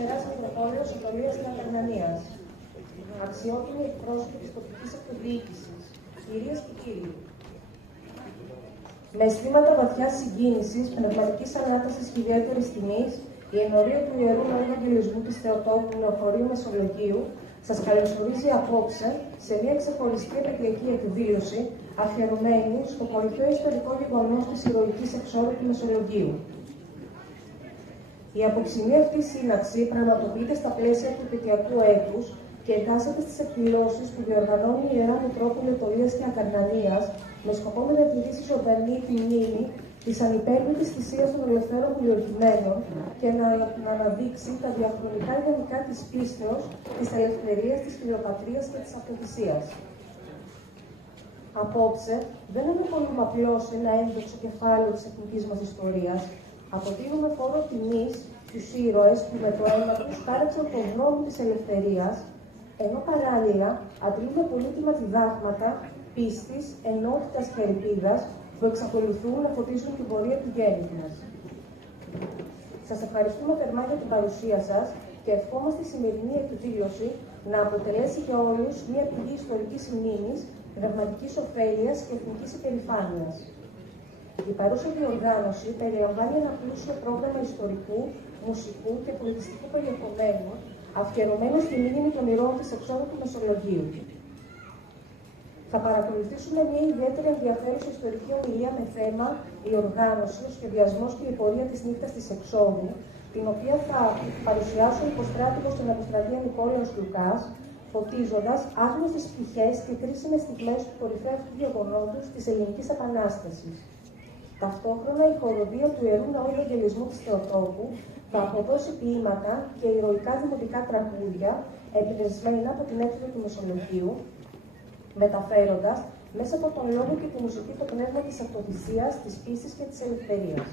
Ιεράς Μητροπόλεως Οτολίας και Ακαρνανίας, αξιότιμοι εκπρόσωποι της τοπικής αυτοδιοίκησης, κυρίες και κύριοι, με αισθήματα βαθιάς συγκίνησης, πνευματικής ανάτασης και ιδιαίτερης τιμής, η ενορία του Ιερού Ναού Ευαγγελισμού της Θεοτόκου Νεοχωρίου Μεσολογγίου σας καλωσορίζει απόψε σε μια ξεχωριστή επαιτειακή εκδήλωση αφιερωμένη στο κορυφαίο ιστορικό γεγονός της ηρωικής εξόδου του Μεσολογγίου. Η αποψινή αυτή σύναξη πραγματοποιείται στα πλαίσια του επαιτειακού έτους και εντάσσεται στις εκδηλώσεις που διοργανώνει η Ιερά Μητρόπολη Οτολίας και Ακαρνανίας με σκοπό να διατηρήσει ζωντανή τη μνήμη της ανυπέρβλητης θυσίας των ελευθέρων πολιορκημένων και να αναδείξει τα διαχρονικά ιδανικά της πίστεως, της ελευθερίας, της φιλοπατρίας και της αυτοθυσίας. Απόψε, δεν αναπολούμε απλώς ένα ένδοξο κεφάλαιο της εθνικής μας ιστορίας, αποτείνουμε φόρο τιμής στους ήρωες που με το αίμα τους χάραξαν τον δρόμο της ελευθερίας, ενώ παράλληλα αντλούμε πολύτιμα διδάγματα πίστης, ενότητας και ελπίδας που εξακολουθούν να φωτίζουν την πορεία του γέννητου μας. Σας ευχαριστούμε θερμά για την παρουσία σας και ευχόμαστε η σημερινή εκδήλωση να αποτελέσει για όλους μια πηγή ιστορικής μνήμης, πνευματικής ωφέλειας και εθνικής υπερηφάνειας. Η παρούσα διοργάνωση περιλαμβάνει ένα πλούσιο πρόγραμμα ιστορικού, μουσικού και πολιτιστικού περιεχομένου αφιερωμένο στη μνήμη των ηρώων της εξόδου του Μεσολογγίου. Θα παρακολουθήσουμε μια ιδιαίτερα ενδιαφέρουσα ιστορική ομιλία με θέμα η οργάνωση, ο σχεδιασμός και η πορεία της νύχτας της εξόδου, την οποία θα παρουσιάσουν ο υποστράτηγος στην Αποστρατεία Νικόλαος Λουκάς, φωτίζοντας άγνωστες πτυχές και κρίσιμες στιγμές του κορυφαίου αυτού γεγονότος της Ελληνικής Επανάστασης. Ταυτόχρονα, η χοροδία του Ιερού Ναού Ευαγγελισμού της Θεοτόκου θα αποδώσει ποίηματα και ηρωικά δημοτικά τραγούδια εμπνευσμένα από την έξοδο του Μεσολογγίου, μεταφέροντας μέσα από τον λόγο και τη μουσική το πνεύμα της αυτοθυσίας, της πίστης και της ελευθερίας.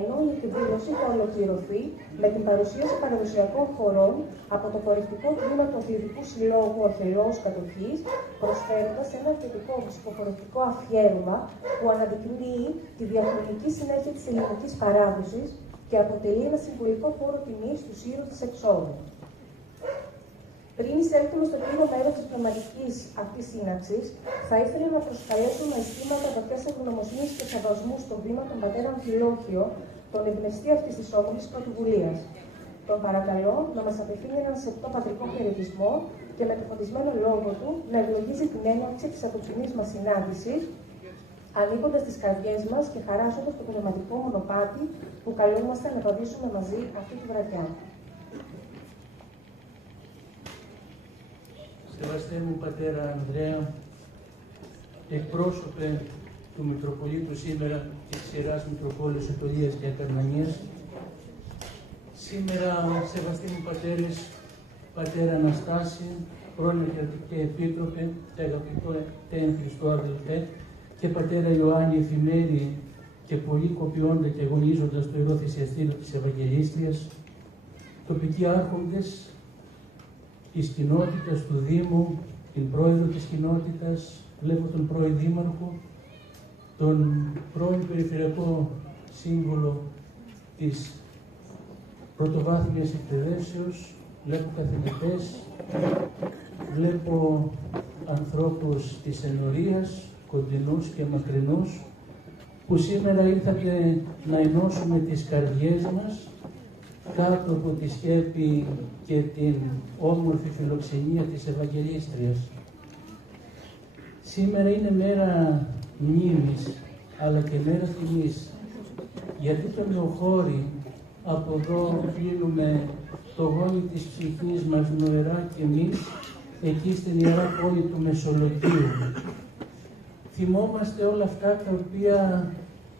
Ενώ η εκδήλωση θα ολοκληρωθεί με την παρουσίαση παραδοσιακών χορών από το κορυφικό τμήμα του Αθλητικού Συλλόγου Ορχελαιός Κατοχής, προσφέροντας ένα θετικό μουσικοφορευτικό αφιέρωμα που αναδεικνύει τη διαχρονική συνέχεια της ελληνικής παράδοσης και αποτελεί ένα συμβολικό φόρο τιμής στους ήρωες της εξόδου. Πριν εισέλθουμε στο κύριο μέρος της πνευματικής αυτής σύναξης, θα ήθελα να προσκαλέσω με αισθήματα βαθιάς ευγνωμοσύνης και σεβασμού στο βήμα τον πατέρα Αμφιλόχιο, τον εμπνευστή αυτής της όμορφης πρωτοβουλίας. Τον παρακαλώ να μας απευθύνει έναν σεπτό πατρικό χαιρετισμό και με το φωτισμένο λόγο του να ευλογίζει την έναρξη της απόψινής μας συνάντησης, ανοίγοντας τις καρδιές μας και χαράσσοντας το πνευματικό μονοπάτι που καλούμαστε να παδίσουμε μαζί αυτή τη βραδιά. Σεβαστέ μου πατέρα Ανδρέα, εκπρόσωπε του Μητροπολίτου σήμερα και της Ιεράς Μητροπόλεως Οτολίας και Ακαρνανίας, σήμερα, σεβαστοί μου πατέρες, πατέρα Αναστάση, πρώην Εκκρατικέ Επίτροπε και αγαπητό εν Χριστώ αδελφέ, και πατέρα Ιωάννη Εφημέρη και πολλοί κοπιώντα και αγωνίζοντας το Ιερό Θυσιαστήριο της Ευαγγελίστριας, τοπικοί άρχοντες της κοινότητας του Δήμου, την πρόεδρο της κοινότητας, βλέπω τον πρώην Δήμαρχο, τον πρώην Περιφερειακό Σύμβουλο της Πρωτοβάθμιας Εκπαιδεύσεως, βλέπω καθηγητές, βλέπω ανθρώπους της ενορίας, κοντινούς και μακρινούς, που σήμερα ήρθατε να ενώσουμε τις καρδιές μας κάτω από τη σκέπη και την όμορφη φιλοξενία της Ευαγγελίστριας. Σήμερα είναι μέρα μνήμης, αλλά και μέρα τιμής, γιατί το Νεοχώρι, από εδώ κλείνουμε το γόνι της ψυχής μας νοερά και εμείς, εκεί στην Ιερά Πόλη του Μεσολογγίου. Θυμόμαστε όλα αυτά τα οποία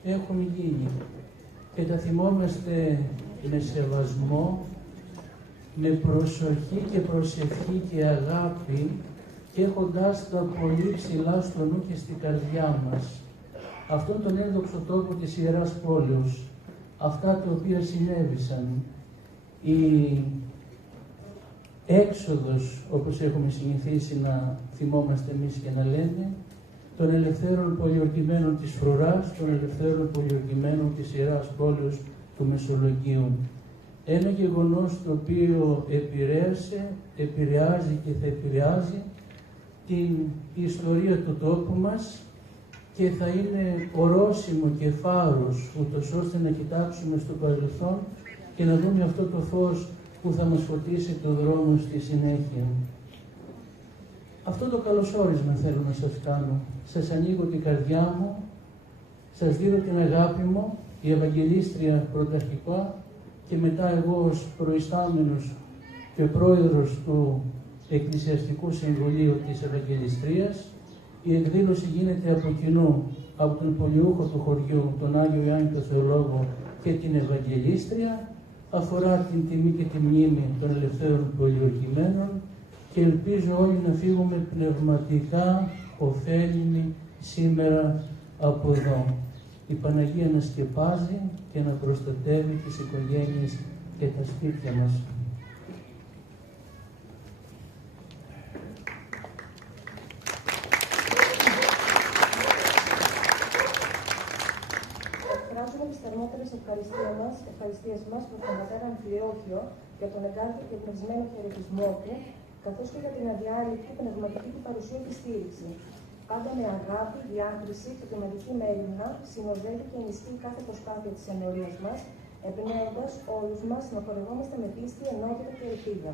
έχουν γίνει και τα θυμόμαστε με σεβασμό, με προσοχή και προσευχή και αγάπη και έχοντας τα πολύ ψηλά στο νου και στην καρδιά μας αυτόν τον ένδοξο τόπο της Ιεράς Πόλεως, αυτά τα οποία συνέβησαν, η έξοδος, όπως έχουμε συνηθίσει να θυμόμαστε εμείς και να λέμε, των ελευθέρων πολιορκημένων της Φρουράς, των ελευθέρων πολιορκημένων της Ιεράς Πόλεως του Μεσολογγίου. ένα γεγονός το οποίο επηρέασε, επηρεάζει και θα επηρεάζει την ιστορία του τόπου μας και θα είναι ορόσημο και φάρος, ούτως ώστε να κοιτάξουμε στο παρελθόν και να δούμε αυτό το φως που θα μας φωτίσει το δρόμο στη συνέχεια. Αυτό το καλωσόρισμα θέλω να σας κάνω. Σας ανοίγω την καρδιά μου, σας δίνω την αγάπη μου, η Ευαγγελίστρια πρωταρχικά και μετά εγώ ως προϊστάμενος και πρόεδρος του Εκκλησιαστικού Συμβουλίου της Ευαγγελιστρίας. Η εκδήλωση γίνεται από κοινού από τον πολιούχο του χωριού, τον Άγιο Ιωάννη τον Θεολόγο και την Ευαγγελίστρια. Αφορά την τιμή και τη μνήμη των ελευθέρων πολιορκημένων και ελπίζω όλοι να φύγουμε πνευματικά ωφέλιμοι σήμερα από εδώ. Η Παναγία να σκεπάζει και να προστατεύει τις οικογένειες και τα σπίτια μας. Εκφράζουμε τις θερμότερες ευχαριστίες μας προς τον πατέρα Αμφιλόχιο για τον εγκάρδιο και ευνηδισμένο χαιρετισμό του, καθώς και για την αδιάλειπτη πνευματική του παρουσία και στήριξη. Πάντα με αγάπη, διάκριση και πνευματική μέρημνα συνοδεύει και ενισχύει κάθε προσπάθεια της ενορίας μας, εμπνέοντας όλους μας να χορηγόμαστε με πίστη, ενότητα και ελπίδα.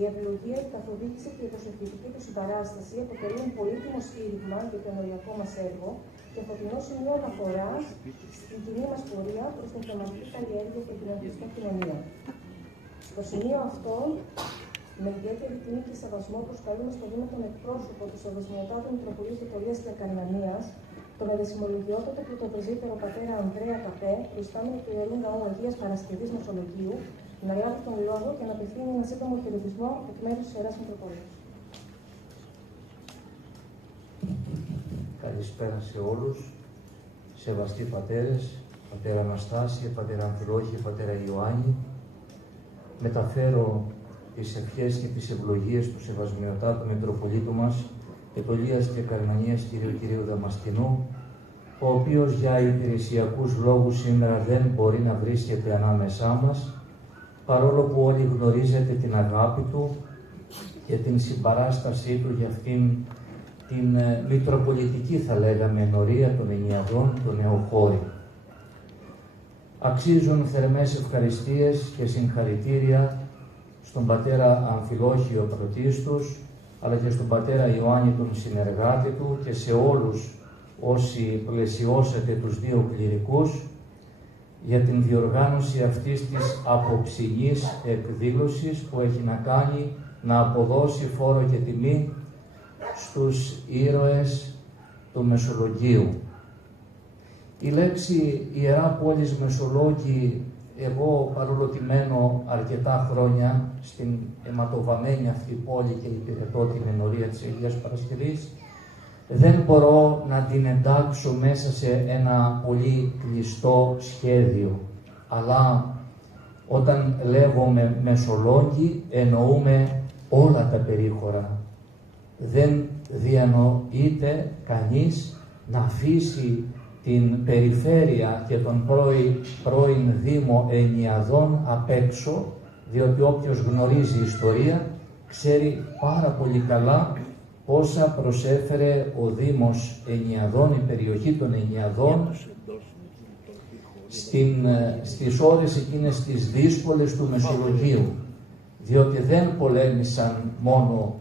Η ευλογία, η καθοδήγηση και η προσευχητική του συμπαράσταση αποτελούν πολύτιμο στήριγμα για το ενοριακό μας έργο και φωτεινό σημείο αναφοράς στην κοινή μας πορεία προς την πνευματική καλλιέργεια και την ανθρωπιστική κοινωνία. Στο σημείο αυτό, με ιδιαίτερη τιμή και σεβασμό προσκαλούμε στο βήμα τον εκπρόσωπο του Σεβασμιωτάτου Μητροπολίου Βιτορίας και Ακαρνανίας, τον εδεσιμολογιότατο πρωτοπρεσβύτερο πατέρα Ανδρέα Καπέ, προϊστάμενο του Ιερού Ναού Αγίας Παρασκευής Μεσολογγίου, να λάβει τον λόγο και να απευθύνει ένα σύντομο χαιρετισμό εκ μέρους της Ιεράς Μητροπολίας. Καλησπέρα σε όλους, σεβαστοί πατέρες, πατέρα Αναστάσια, πατέρα Αμφιλόχη, πατέρα Ιωάννη. Μεταφέρω τις ευχές και τις ευλογίες του Σεβασμιωτάτου Μητροπολίτου μας, Ετωλίας και Καρνανίας Κυρίου Δαμαστινού, ο οποίος για υπηρεσιακούς λόγους σήμερα δεν μπορεί να βρίσκεται ανάμεσά μας, παρόλο που όλοι γνωρίζετε την αγάπη του και την συμπαράστασή του για αυτήν την μητροπολιτική, θα λέγαμε, ενορία των Ενιαδών, των Νεοχώρη. Αξίζουν θερμές ευχαριστίες και συγχαρητήρια στον πατέρα Αμφιλόχιο πρωτίστως, αλλά και στον πατέρα Ιωάννη τον συνεργάτη του και σε όλους όσοι πλαισιώσατε τους δύο κληρικούς για την διοργάνωση αυτής της αποψινής εκδήλωσης που έχει να κάνει να αποδώσει φόρο και τιμή στους ήρωες του Μεσολογγίου. Η λέξη Ιερά Πόλης Μεσολόγγι, εγώ παρόλο ότι μένω αρκετά χρόνια στην αιματοβαμμένη αυτή πόλη και υπηρετώ την ενορία της Αγίας Παρασκευής, δεν μπορώ να την εντάξω μέσα σε ένα πολύ κλειστό σχέδιο. Αλλά όταν λέγομαι Μεσολόγγι εννοούμε όλα τα περίχωρα. Δεν διανοείται κανείς να αφήσει την περιφέρεια και τον πρώην Δήμο Ενιαδών απ' έξω, διότι όποιος γνωρίζει ιστορία ξέρει πάρα πολύ καλά όσα προσέφερε ο Δήμος Ενιαδών, η περιοχή των Ενιαδών, στις ώρες εκείνες τις δύσκολες του Μεσολογγίου, διότι δεν πολέμησαν μόνο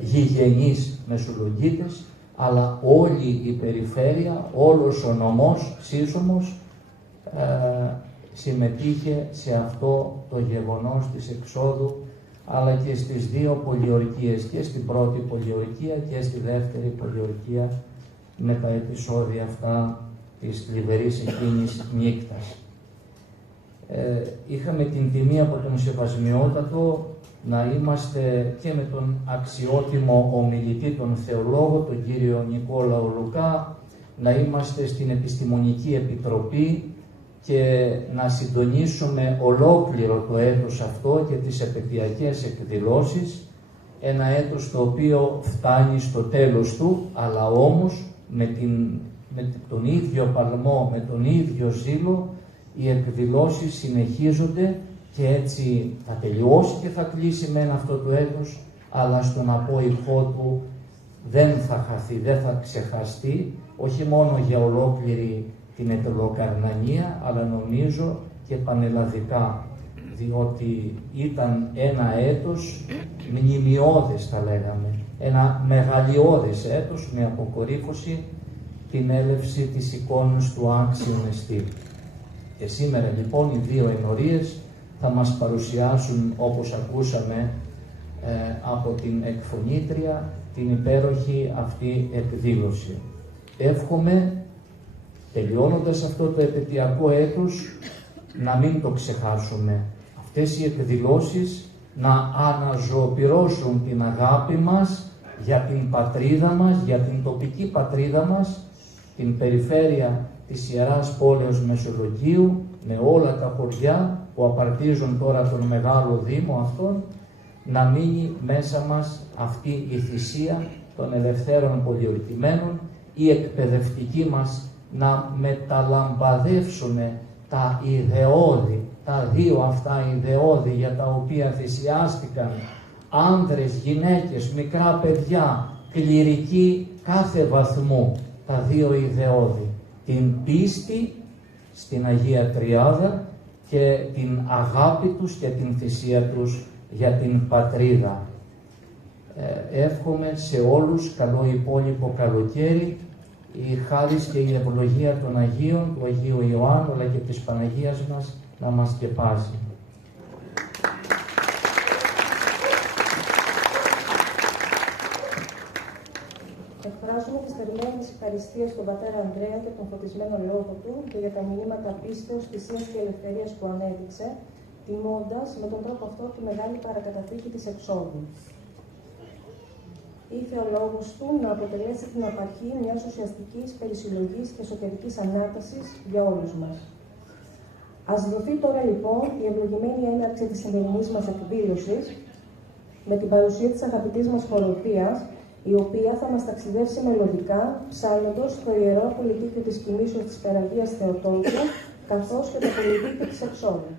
γηγενείς Μεσολογγίτες, αλλά όλη η περιφέρεια, όλος ο νομός Σύσσωμος συμμετείχε σε αυτό το γεγονός της εξόδου, αλλά και στις δύο πολιορκίες, και στην πρώτη πολιορκία και στη δεύτερη πολιορκία, με τα επεισόδια αυτά της θλιβερής εκείνης νύκτας. Είχαμε την τιμή από τον Σεβασμιότατο να είμαστε και με τον αξιότιμο ομιλητή, τον θεολόγο, τον κύριο Νικόλαο Λουκά, να είμαστε στην Επιστημονική Επιτροπή και να συντονίσουμε ολόκληρο το έτος αυτό και τις επαιτειακές εκδηλώσεις, ένα έτος το οποίο φτάνει στο τέλος του, αλλά όμως με τον ίδιο παλμό, με τον ίδιο ζήλο Οι εκδηλώσεις συνεχίζονται και έτσι θα τελειώσει και θα κλείσει μεν αυτό το έτος, αλλά στον απόϊχό του δεν θα χαθεί, δεν θα ξεχαστεί, όχι μόνο για ολόκληρη την Αιτωλοκαρνανία, αλλά νομίζω και πανελλαδικά, διότι ήταν ένα έτος μνημειώδες, θα λέγαμε, ένα μεγαλειώδες έτος με αποκορύφωση την έλευση της εικόνας του άξιου νεστή. Και σήμερα λοιπόν οι δύο ενορίες θα μας παρουσιάσουν, όπως ακούσαμε από την εκφωνήτρια, την υπέροχη αυτή εκδήλωση. Εύχομαι, τελειώνοντας αυτό το επαιτειακό έτος, να μην το ξεχάσουμε. Αυτές οι εκδηλώσεις να αναζωοποιήσουν την αγάπη μας για την πατρίδα μας, για την τοπική πατρίδα μας, την περιφέρεια της Ιεράς Πόλεως Μεσολογγίου, με όλα τα χωριά που απαρτίζουν τώρα τον μεγάλο Δήμο αυτόν, να μείνει μέσα μας αυτή η θυσία των ελευθέρων πολιορκημένων, η εκπαιδευτική μας να μεταλαμπαδεύσουμε τα ιδεώδη, τα δύο αυτά ιδεώδη για τα οποία θυσιάστηκαν άνδρες, γυναίκες, μικρά παιδιά, κληρικοί κάθε βαθμού, τα δύο ιδεώδη, την πίστη στην Αγία Τριάδα και την αγάπη τους και την θυσία τους για την πατρίδα. Εύχομαι σε όλους καλό υπόλοιπο καλοκαίρι, η χάρις και η ευλογία των Αγίων, του Αγίου Ιωάννου αλλά και της Παναγίας μας να μας σκεπάζει. Εκφράζουμε τις θερμές ευχαριστίες στον πατέρα Ανδρέα και τον φωτισμένο λόγο του και για τα μηνύματα πίστεως, θυσίας και ελευθερίας που ανέδειξε, τιμώντας με τον τρόπο αυτό τη μεγάλη παρακαταθήκη της εξόδου. Ήρθε ο λόγος του να αποτελέσει την απαρχή μιας ουσιαστικής περισυλλογής και εσωτερικής ανάτασης για όλους μας. Ας δοθεί τώρα λοιπόν η ευλογημένη έναρξη της σημερινής μας εκδήλωσης με την παρουσία της αγαπητής μας χοροδίας, η οποία θα μας ταξιδεύσει μελωδικά, ψάλλοντος το ιερό πολυτίκιο της κοιμήσεως της Περαγίας Θεοτόκου, καθώς και το πολυτίκιο της εξόδου.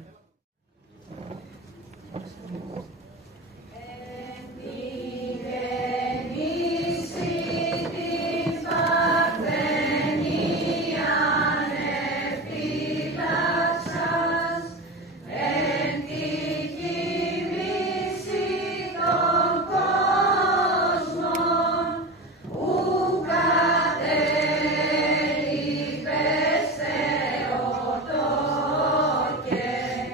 Yeah.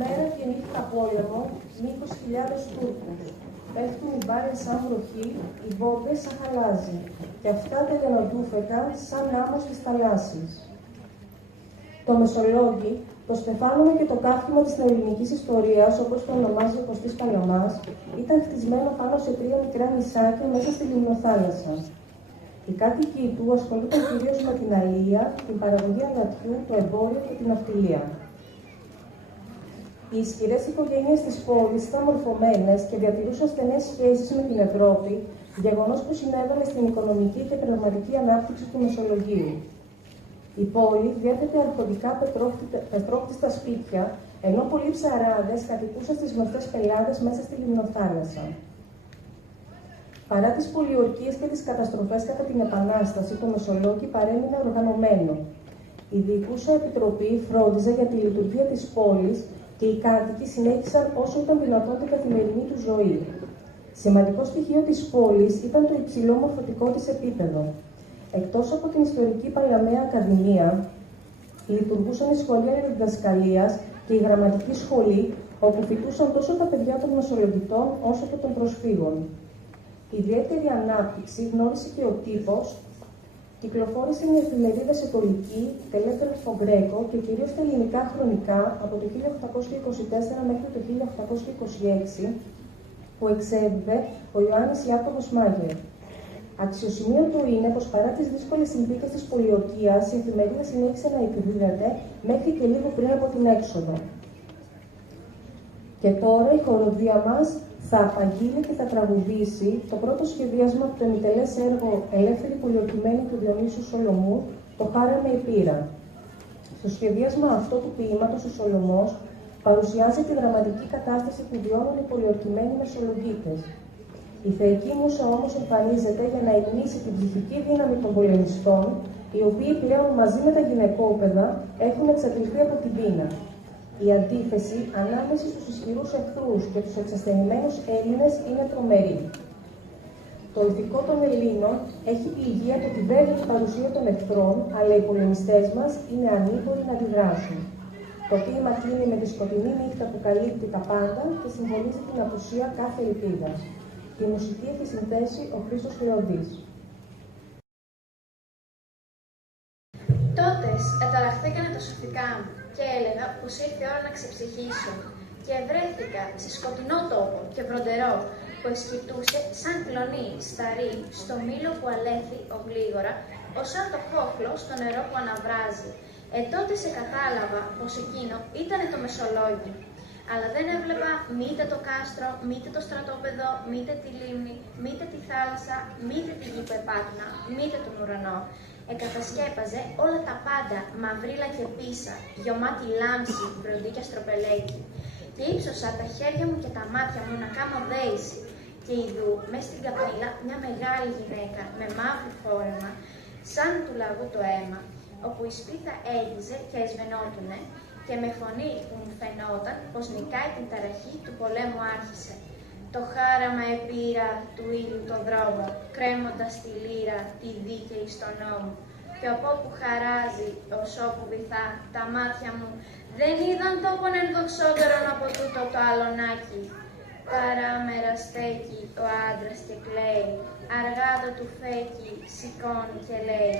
Μέρα και νύχτα πόλεμο, με 20.000 Τούρκους. Πέφτουν οι μπάρες σαν βροχή, οι βόμπες σαν χαλάζι, και αυτά τα λιανοτούφαικα σαν άμμος της θαλάσσης. Το Μεσολόγγι, το στεφάνωμα και το κάφκιμο της ελληνικής ιστορίας, όπως το ονομάζει ο Κωστής Παλαμάς, ήταν χτισμένο πάνω σε 3 μικρά νησάκια μέσα στη Λιμνοθάλασσα. Οι κάτοικοι του ασχολούνταν κυρίως με την αλεία, την παραγωγή αλατιού, το εμπόριο και την ναυτιλία. Οι ισχυρές οικογένειες της πόλης ήταν μορφωμένες και διατηρούσαν στενές σχέσεις με την Ευρώπη, γεγονός που συνέβαλε στην οικονομική και πνευματική ανάπτυξη του Μεσολογγίου. Η πόλη διέθετε αρχοντικά πετρόκτιστα σπίτια, ενώ πολλοί ψαράδες κατοικούσαν στις γνωστές πελάδες μέσα στη Λιμνοθάλασσα. Παρά τις πολιορκίες και τις καταστροφές κατά την Επανάσταση, το Μεσολόγγι παρέμεινε οργανωμένο. Η διοικούσα επιτροπή φρόντιζε για τη λειτουργία της πόλης και οι κάτοικοι συνέχισαν όσο ήταν δυνατόν την καθημερινή του ζωή. Σημαντικό στοιχείο της πόλης ήταν το υψηλό μορφωτικό της επίπεδο. Εκτός από την ιστορική Παλαμαία Ακαδημία, λειτουργούσαν η σχολεία διδασκαλίας και η γραμματική σχολή, όπου φοιτούσαν τόσο τα παιδιά των Μεσολογγιτών όσο και των προσφύγων. Ιδιαίτερη ανάπτυξη γνώρισε και ο τύπος. Κυκλοφόρησαν οι εφημερίδες Ετωλική, Τελέγραφο Γκρέκο και κυρίως τα ελληνικά χρονικά από το 1824 μέχρι το 1826, που εξέβηβε ο Ιωάννης Ιάκωβος Μάγερ. Αξιοσημείωτο είναι πως παρά τις δύσκολες συνθήκες της πολιορκίας, η εφημερίδα συνέχισε να εκδίδεται μέχρι και λίγο πριν από την έξοδο. Και τώρα η χοροδία μας θα απαγγείλει και θα τραγουδήσει το πρώτο σχεδίασμα από το εμιτελές έργο Ελεύθερη Πολιορκημένη του Διονύσιου Σολομού, το Χάραμε η Πύρα. Στο σχεδίασμα αυτό του ποίηματος ο Σολομός παρουσιάζει τη δραματική κατάσταση που βιώνουν οι πολιορκημένοι Μεσολογγίτες. Η θεϊκή μουσα όμως εμφανίζεται για να ειρηνήσει την ψυχική δύναμη των πολεμιστών, οι οποίοι πλέον μαζί με τα γυναικόπαιδα έχουν εξατληθεί από την πείνα. Η αντίθεση ανάμεσα στους ισχυρούς εχθρούς και τους εξασθενημένους Έλληνες είναι τρομερή. Το ηθικό των Ελλήνων έχει πληγεί από την βέβαιη παρουσία των εχθρών, αλλά οι πολεμιστές μας είναι ανήμποροι να αντιδράσουν. Το ποίημα κλείνει με τη σκοτεινή νύχτα που καλύπτει τα πάντα και συμβολίζει την απουσία κάθε ελπίδας. Η μουσική έχει συνθέσει ο Χρήστος Χρεωδής. Τότες εταραχθήκανε τα σωθικά μου και έλεγα πως ήρθε η ώρα να ξεψυχήσω και βρέθηκα σε σκοτεινό τόπο και βροντερό που εσκυπτούσε σαν κλονί σταρί στο μήλο που αλέθη γλίγορα ως σαν το χόχλο στο νερό που αναβράζει. Τότε σε κατάλαβα πως εκείνο ήτανε το Μεσολόγγι. Αλλά δεν έβλεπα μήτε το κάστρο, μήτε το στρατόπεδο, μήτε τη λίμνη, μήτε τη θάλασσα, μήτε τη γη που επάτνα, μήτε τον ουρανό. Εκατασκέπαζε όλα τα πάντα, μαυρίλα και πίσα, γιωμάτι λάμψη, βροντί και αστροπελέκι. Και ύψωσα τα χέρια μου και τα μάτια μου να κάνω δέηση. Και ειδού, μες στην καπνίλα, μια μεγάλη γυναίκα με μαύρο φόρεμα, σαν του λαγού το αίμα, όπου η σπίθα έγγιζε και εσβενότουνε, και με φωνή που μου φαινόταν πως νικάει την ταραχή του πολέμου άρχισε. Το χάραμα επήρα του ήλιου το δρόμο, κρέμοντας τη λύρα τη δίκαιη στον νόμο. Και από όπου χαράζει, ως όπου βυθά, τα μάτια μου δεν είδαν τόπον ενδοξότερον από τούτο το αλωνάκι. Παράμερα στέκει ο άντρας και κλαίει, αργά το του φέκει, σηκώνει και λέει: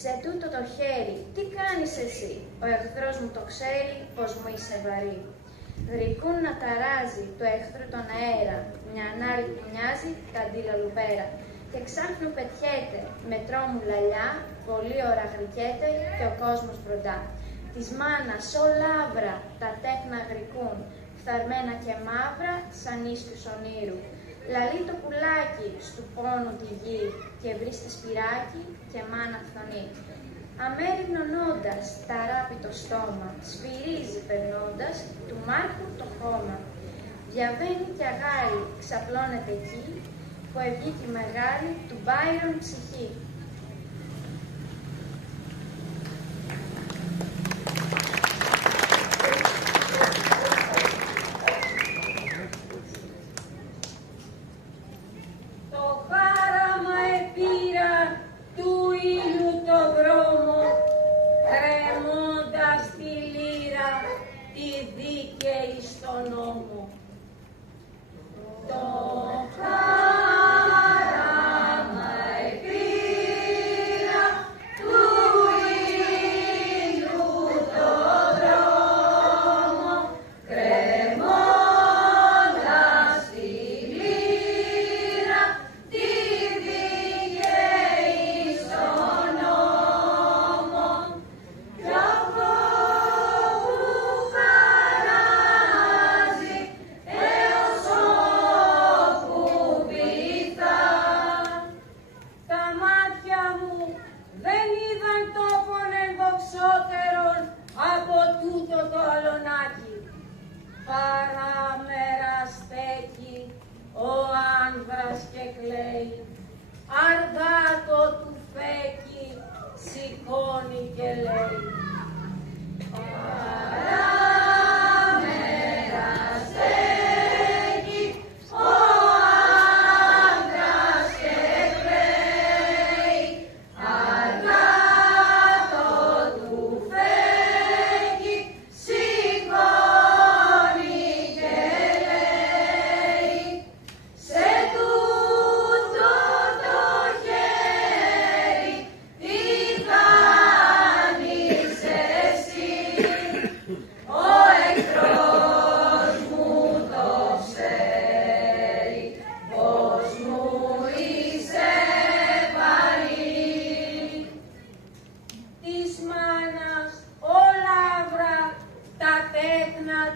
«Σε τούτο το χέρι, τι κάνεις εσύ, ο εχθρός μου το ξέρει πως μου είσαι βαρύ». Γρικούν να ταράζει το εχθρού τον αέρα, μια άλλη που μοιάζει καντήλα λουπέρα. Και ξάφνου πετιέται, με τρόμου λαλιά, πολλή ώρα γρικέται και ο κόσμος μπροντά. Της μάνας λαύρα τα τέκνα γρικούν, φθαρμένα και μαύρα σαν ίσκους ονείρου. Λαλεί το πουλάκι στου πόνου τη γη και βρίσκει σπυράκι και μάνα φθονεί. Αμέριμνον όντας ταράπει το στόμα, σφυρίζει περνώντας του Μάρκου το χώμα. Διαβαίνει κι αγάλη, ξαπλώνεται εκεί που ευγήκε η μεγάλη του Μπάιρον ψυχή. Τη δίκη δίκαιοι στον νόμο. Το παράμερα στέκει ο άνδρας και κλαίει, αργά το του φέκει σηκώνει και λέει. Παράμερα στέκει ο άνδρας και κλαίει, αργά το του φέκει σηκώνει.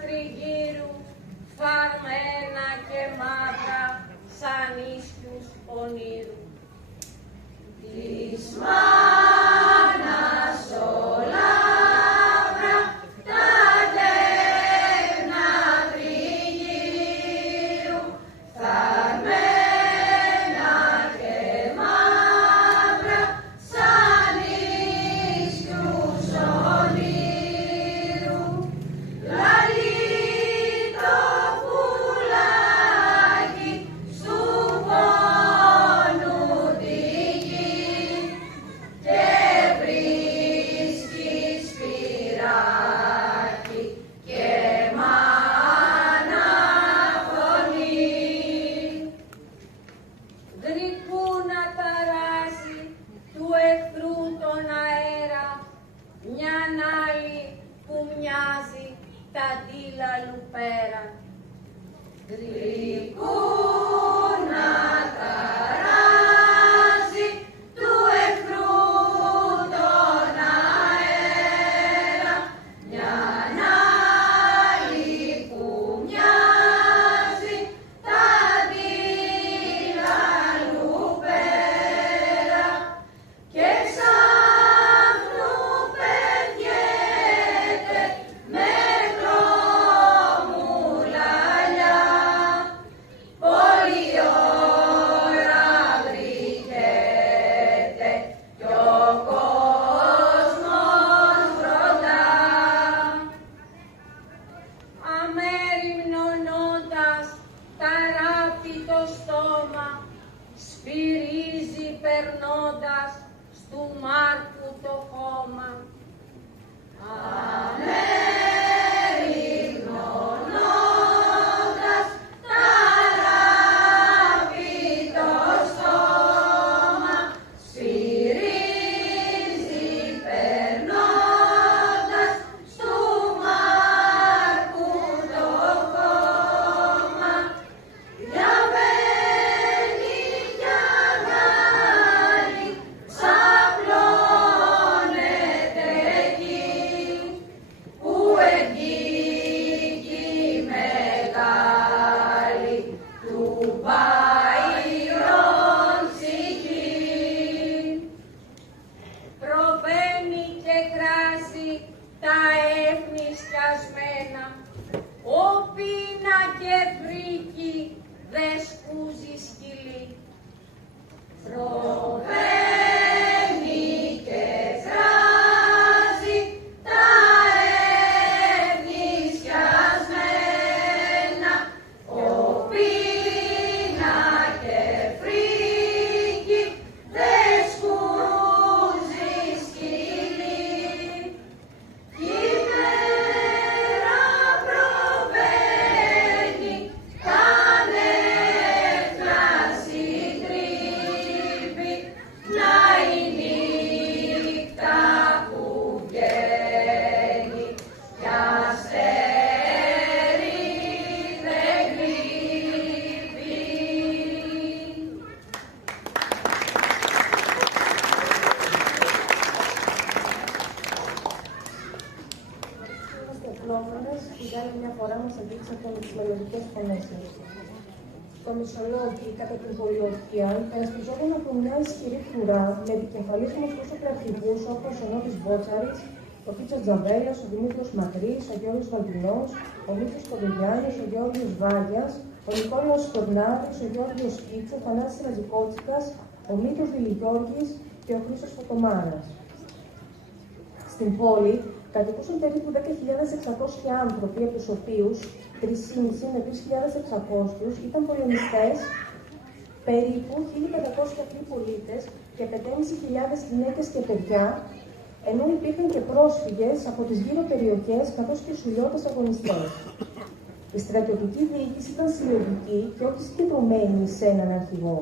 Τριγύρου, φαρμένα και μαύρα, σαν ίσκιους ονείρου. Της μάνας όλα αύρα, τα τέκνα τριγύρου, φαρμένα και μαύρα, σαν ίσκιους ονείρου. Τα δίλα λουπέρα γρικού να ταράζει του εχθρού τον αέρα, μιαν άλλη που μοιάζει τα δίλα λουπέρα και ξάφνου πετιέται με σφυρίζει περνώντας στου Μάρκου το χώμα. Αμεριγνώνοντας ταράπει το στόμα, σφυρίζει περνώντας στου Μάρκου το χώμα. ακούσατε με τις μελλοντικές φωνές σας. Το Μεσολόγγι, κατά την πολιορκία, υπερασπιζόταν από μια ισχυρή φρουρά με επικεφαλής γνωστούς οπλαρχηγούς όπως ο Νότης Μπότσαρης, ο Φίτσος Τζαβέλας, ο Δημήτριος Μακρύς, ο Γιώργος Βαλτινός, ο Μίχος Κοντογιάννης, ο Γιώργος Βάγιας, ο Νικόλαος Κορνάρης, ο Γιώργος Κίτσο, ο Θανάσης Ραζικότσικας, ο Μίκος Δηληγιώργης και ο Χρήστος Φωτομάρας. Στην πόλη κατοικούσαν περίπου 10.600 άνθρωποι, από τους οποίους 3.500 με 3.600 ήταν πολεμιστές, περίπου 1.500 απλοί πολίτες και 5.500 γυναίκες και παιδιά, ενώ υπήρχαν και πρόσφυγες από τις γύρω περιοχές καθώς και σουλιώτες αγωνιστές. Η στρατιωτική διοίκηση ήταν συλλογική και όχι συγκεντρωμένη σε έναν αρχηγό.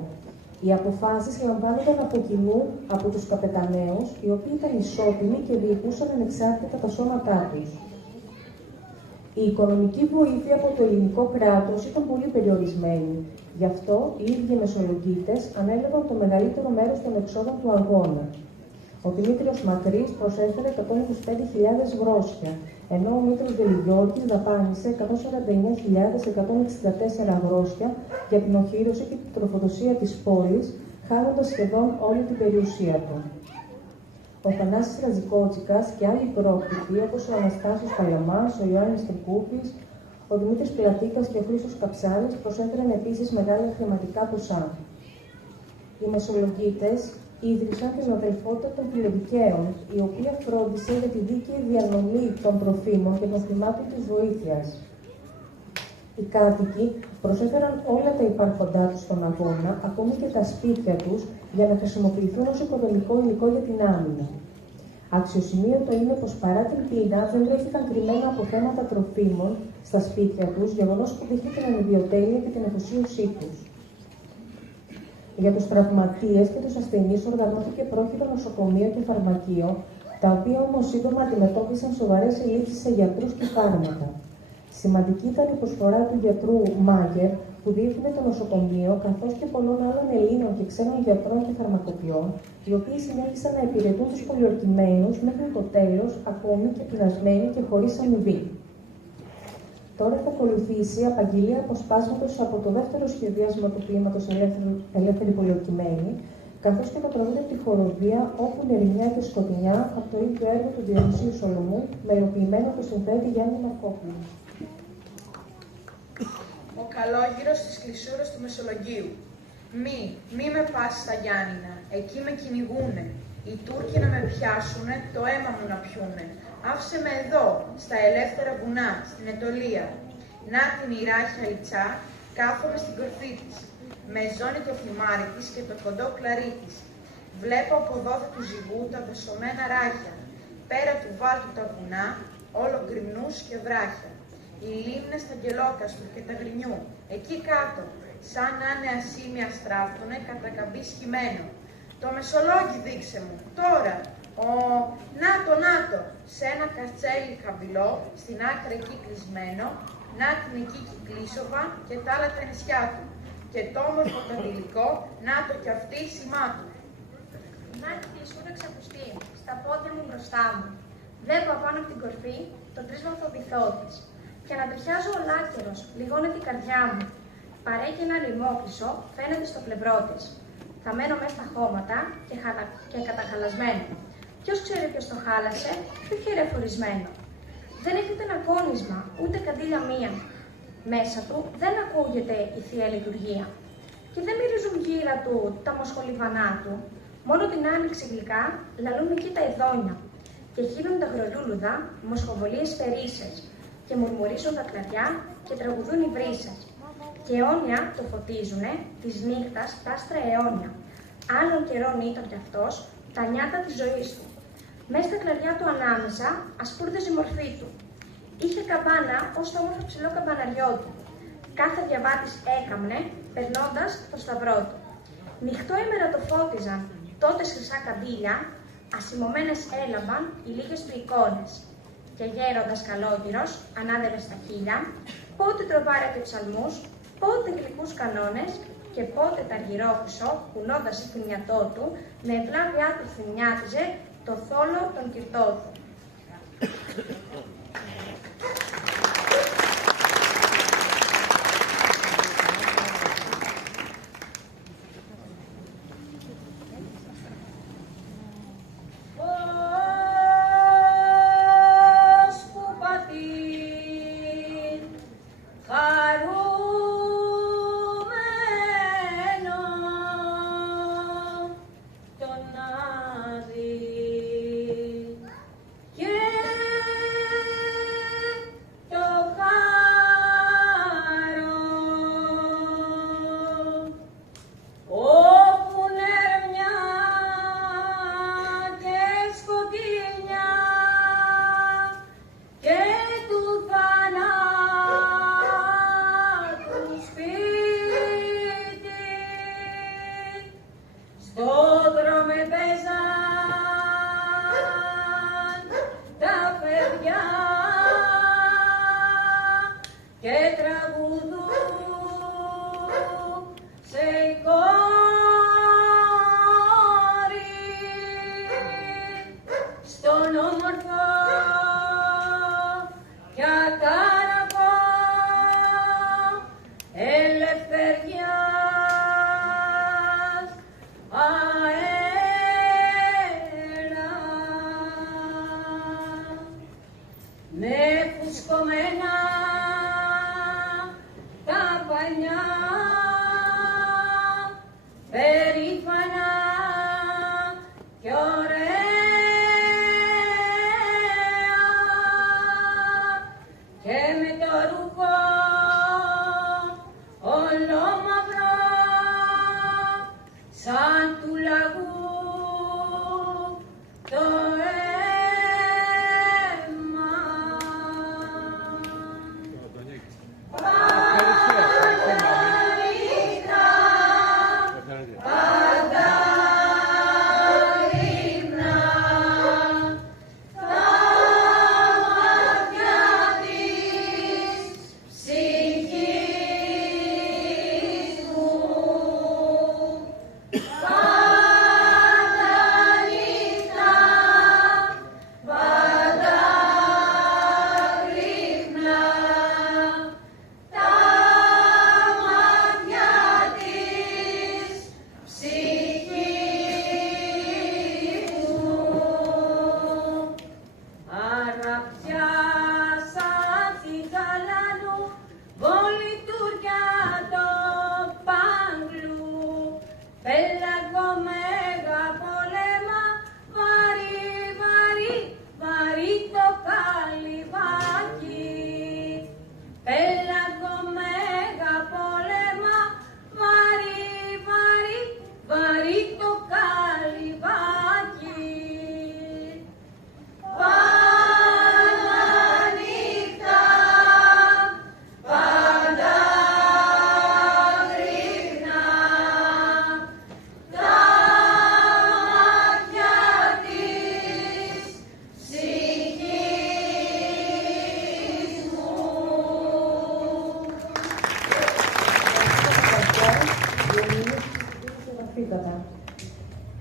Οι αποφάσεις λαμβάνονταν από κοινού από τους καπεταναίους, οι οποίοι ήταν ισότιμοι και διοικούσαν ανεξάρτητα τα σώματά τους. Η οικονομική βοήθεια από το ελληνικό κράτος ήταν πολύ περιορισμένη. Γι' αυτό οι ίδιοι μεσολογγίτες ανέλαβαν το μεγαλύτερο μέρος των εξόδων του αγώνα. Ο Δημήτριος Μακρύς προσέφερε 125.000 γρόσια, ενώ ο Μήτρος Δηληγιώργης δαπάνησε 149.164 γρόσια για την οχύρωση και την τροφοδοσία της πόλης, χάνοντας σχεδόν όλη την περιουσία του. Ο Θανάσης Ραζικότσικας και άλλοι πρόκριτοι, όπως ο Αναστάσιος Παλαμάς, ο Ιωάννης Τρικούπης, ο Δημήτρης Πλατίκας και ο Χρήστος Καψάλης προσέφεραν επίσης μεγάλα χρηματικά ποσά. Οι μεσολογγίτες ίδρυσαν την αδελφότητα των φιλοδικαίων, η οποία φρόντισε για τη δίκαιη διανομή των τροφίμων και των χρημάτων της βοήθειας. Οι κάτοικοι προσέφεραν όλα τα υπάρχοντά τους στον αγώνα, ακόμη και τα σπίτια τους, για να χρησιμοποιηθούν ως οικοδομικό υλικό για την άμυνα. Αξιοσημείωτο είναι πως παρά την πείνα δεν βρέθηκαν κρυμμένα αποθέματα τροφίμων στα σπίτια τους, γεγονός που δείχνει την ανιδιοτέλεια και την αφοσίωσή τους. Για τους τραυματίες και τους ασθενείς οργανώθηκε πρόχειρο νοσοκομείο και φαρμακείο, τα οποία όμως σύντομα αντιμετώπισαν σοβαρές ελλείψεις σε γιατρούς και φάρμακα. Σημαντική ήταν η προσφορά του γιατρού Μάγκερ, που διεύθυνε το νοσοκομείο, καθώς και πολλών άλλων Ελλήνων και ξένων γιατρών και φαρμακοποιών, οι οποίοι συνέχισαν να υπηρετούν τους πολιορκημένους μέχρι το τέλος, ακόμη και πεινασμένοι και χωρίς αμοιβή. Τώρα θα ακολουθήσει η απαγγελία αποσπάσματος από το δεύτερο σχεδιάσμα του ποίηματος Ελεύθερη Πολιορκημένη, καθώς και το τραγούδι από τη χοροδία Όπου Νεριμιά και Σκοτεινιά, από το ίδιο έργο του Διονυσίου Σολομού, μελοποιημένο από τον συνθέτη Γιάννη Μαρκόπουλου. Ο καλόγυρος της κλεισούρας του Μεσολογγίου. Μη με πας στα Γιάννηνα, εκεί με κυνηγούνε. Οι Τούρκοι να με πιάσουνε, το αίμα μου να πιούνε. Άφησε με εδώ, στα ελεύθερα βουνά, στην Ετωλία. Να την Ιράχια Λιτσά, κάθομαι στην κορφή της. Με ζώνει το φημάρι της και το κοντό κλαρί της. Βλέπω από δόθε του ζυγού τα δεσωμένα ράχια. Πέρα του βάλτου τα βουνά, όλο γκριμνούς και βράχια. Οι λίμνες τα γελόκαστρου και τα γρινιού, εκεί κάτω, σαν να είναι ασήμια στράφτουνε κατά καμπή σχημένο. Το Μεσολόγγι δείξε μου, τώρα, νάτο, σε ένα καστσέλι χαμηλό, στην άκρη εκεί κλεισμένο, να την εκεί κυκλίσοβα και τα άλλα τα νησιά του. Και το όμορφο το αντιλικό, νάτο κι αυτή η σημά του. Να την κλεισούρα ξαπουστή, στα πόδια μου μπροστά μου. Βλέπω απάνω από την κορφή το τρίσβαθο βυθό της. Και ανατριχιάζω ολάκερος, λιγώνεται η καρδιά μου. Παρέχει ένα λιμόκλεισο, φαίνεται στο πλευρό της. Θα μένω μέσα στα χώματα και καταχαλασμένο. Ποιος ξέρει ποιος το χάλασε, ποιο χέρι αφορισμένο. Δεν έχει ούτε ένα κόνισμα, ούτε καντήλια μία. Μέσα του δεν ακούγεται η θεία λειτουργία. Και δεν μυρίζουν γύρα του τα μοσχολιβανά του. Μόνο την άνοιξη γλυκά λαλούν εκεί τα ειδόνια. Και χύνουν τα γρολούλουδα μοσχοβολίες φερίσες. Και μουρμουρίζουν τα κλαδιά και τραγουδούν οι βρύσες. Και αιώνια το φωτίζουνε της νύχτας τα άστρα αιώνια. Άλλων καιρών ήταν κι αυτός τα νιάτα της ζωής του. Μες στα κλαδιά του ανάμεσα ασπούρδεζε η μορφή του. Είχε καμπάνα ως το όμορφο ψηλό καμπαναριό του. Κάθε διαβάτης έκαμνε, περνώντας το σταυρό του. Νυχτό ήμερα το φώτιζαν, τότε χρυσά καμπύλια, ασημωμένες έλαμπαν οι λίγες του εικόνες. Και γέροντας καλόγυρος, ανάδευε στα χείλια, πότε τροβάρε και ψαλμούς, πότε γλυκούς κανόνες και πότε τα αργυρόφυσο, κουνώντας η θυμιατό του, με ευλάβειά του θυμιάτιζε το θόλο των κυρτών του. τραγουδού σε στον όμορφο κι ακάραπο ελευθεριάς αέρα με φουσκωμένα τα πανιά περήφανα κι ωραία και με το ρούχο ολόμαυρο σαν του λαγού το αίμα.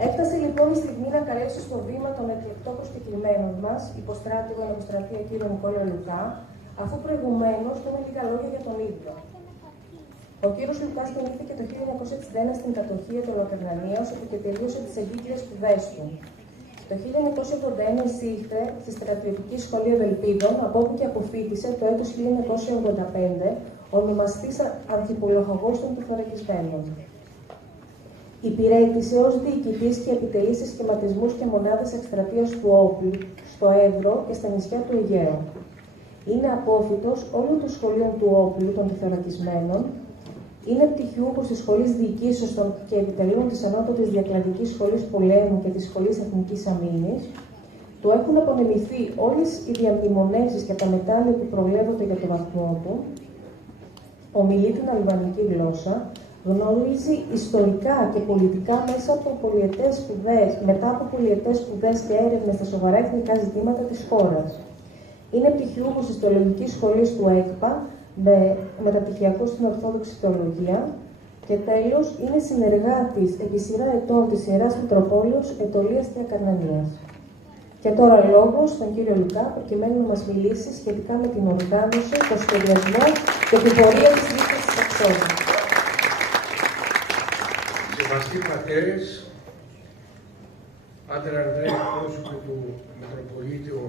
Έφτασε λοιπόν η στιγμή να καλέσω στο βήμα των εκλεκτών προσκεκλημένων μας, υποστράτηγο Νομοστρατεία κ. Νικόλαο Λουκά, αφού προηγουμένως πούμε λίγα λόγια για τον ίδιο. Ο κ. Λουκάς γεννήθηκε το 1961 στην κατοχή του Λακεδανίας, όπου και τελείωσε τις εγκύκλιες σπουδές του. Το 1981 εισήλθε στη Στρατιωτική Σχολή Ευελπίδων, από όπου και αποφοίτησε το έτος 1985, ονομαστής αρχιπολοχαγός των τεθωρακισμένων. Υπηρέτησε ως διοικητής και επιτελεί σε σχηματισμούς και μονάδες εκστρατείας του όπλου, στο Εύρο και στα νησιά του Αιγαίου. Είναι απόφοιτος όλων των σχολείων του όπλου των τεθωρακισμένων, είναι πτυχιούχος της Σχολής Διοικήσεως και επιτελείων της Ανώτατης Διακλαδικής Σχολής Πολέμου και της Σχολής Εθνικής Αμήνης. Του έχουν απονεμηθεί όλες οι διαμνημονεύσεις και τα μετάλλια που προβλέπονται για το βαθμό του. Ομιλεί την αλβανική γλώσσα. Γνωρίζει ιστορικά και πολιτικά μετά από πολυετές σπουδές και έρευνες στα σοβαρά εθνικά ζητήματα της χώρας. Είναι πτυχιούχος της Θεολογικής Σχολής του ΕΚΠΑ, με μεταπτυχιακό στην Ορθόδοξη Θεολογία και τέλος είναι συνεργάτης επί σειρά ετών της Ιεράς Μητροπόλεως Αιτωλίας Διακαρνανίας. Και τώρα λόγο στον κύριο Λουκά, προκειμένου να μας μιλήσει σχετικά με την οργάνωση, το σχεδιασμό και την πορεία της δίκης της εξόδου. Σεβαστοί πατέρες, Πάτερ Ανδρέα, πρόσωπο του Μητροπολίτου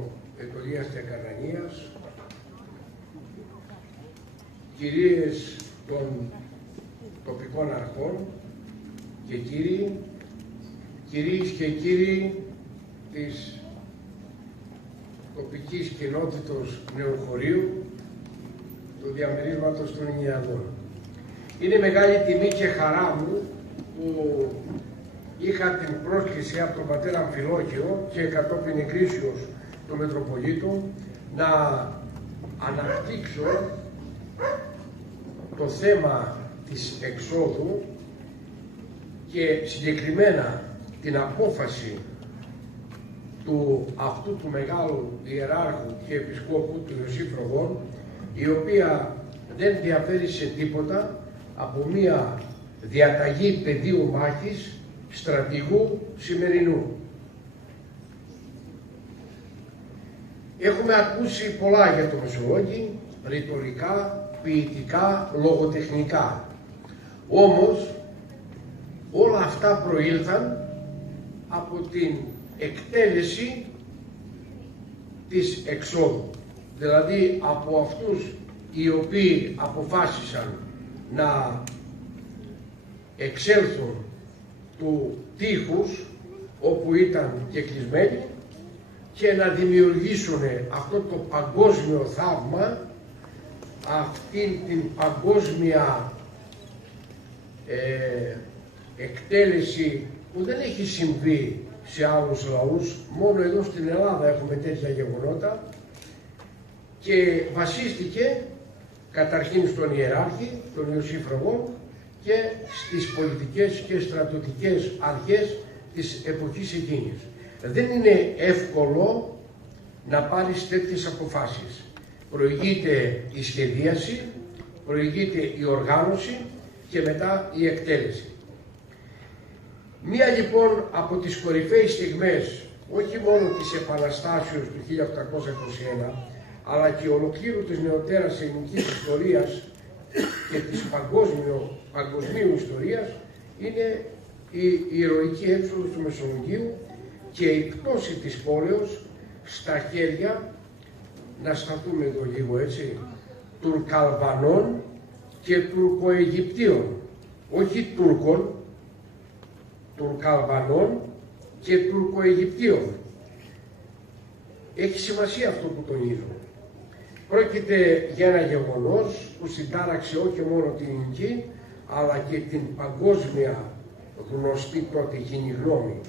Αιτωλίας Διακαρνανίας, κυρίες των τοπικών αρχών και κύριοι, κυρίες και κύριοι της τοπικής κοινότητος Νεοχωρίου, του διαμερίσματος των Ινιαδών. Είναι μεγάλη τιμή και χαρά μου που είχα την πρόσκληση από τον πατέρα Αμφιλόκιο και κατόπιν εκκλήσεως του Μητροπολίτου να αναπτύξω το θέμα της εξόδου και συγκεκριμένα την απόφαση αυτού του μεγάλου ιεράρχου και επισκόπου του Ιωσήφ Ρογών, η οποία δεν διαφέρει σε τίποτα από μία διαταγή πεδίου μάχης στρατηγού σημερινού. Έχουμε ακούσει πολλά για το Μεσολόγγι, ρητορικά, ποιητικά, λογοτεχνικά. Όμως όλα αυτά προήλθαν από την εκτέλεση της εξόδου. Δηλαδή από αυτούς οι οποίοι αποφάσισαν να εξέλθουν του τείχους όπου ήταν κεκλεισμένοι και να δημιουργήσουν αυτό το παγκόσμιο θαύμα, αυτή την παγκόσμια εκτέλεση που δεν έχει συμβεί σε άλλους λαούς, μόνο εδώ στην Ελλάδα έχουμε τέτοια γεγονότα, και βασίστηκε καταρχήν στον ιεράρχη, τον Ιωσήφ Φραγών, και στις πολιτικές και στρατιωτικές αρχές της εποχής εκείνης. Δεν είναι εύκολο να πάρεις τέτοιες αποφάσεις. Προηγείται η σχεδίαση, προηγείται η οργάνωση και μετά η εκτέλεση. Μία λοιπόν από τις κορυφαίες στιγμές, όχι μόνο της Επαναστάσεως του 1821, αλλά και ολοκλήρου της νεωτέρας ελληνικής ιστορίας και της παγκοσμίου ιστορίας, είναι η ηρωική έξοδος του Μεσολογγίου και η πτώση της πόλεως στα χέρια, να σταθούμε εδώ λίγο έτσι, Τουρκαλβανών και Τουρκοαιγυπτίων, όχι Τούρκων, Τουρκαλβανών και Τουρκοαιγυπτίων. Έχει σημασία αυτό που τονίζω. Πρόκειται για ένα γεγονός που συντάραξε όχι μόνο την ελληνική, αλλά και την παγκόσμια γνωστή τότε κοινή γνώμη.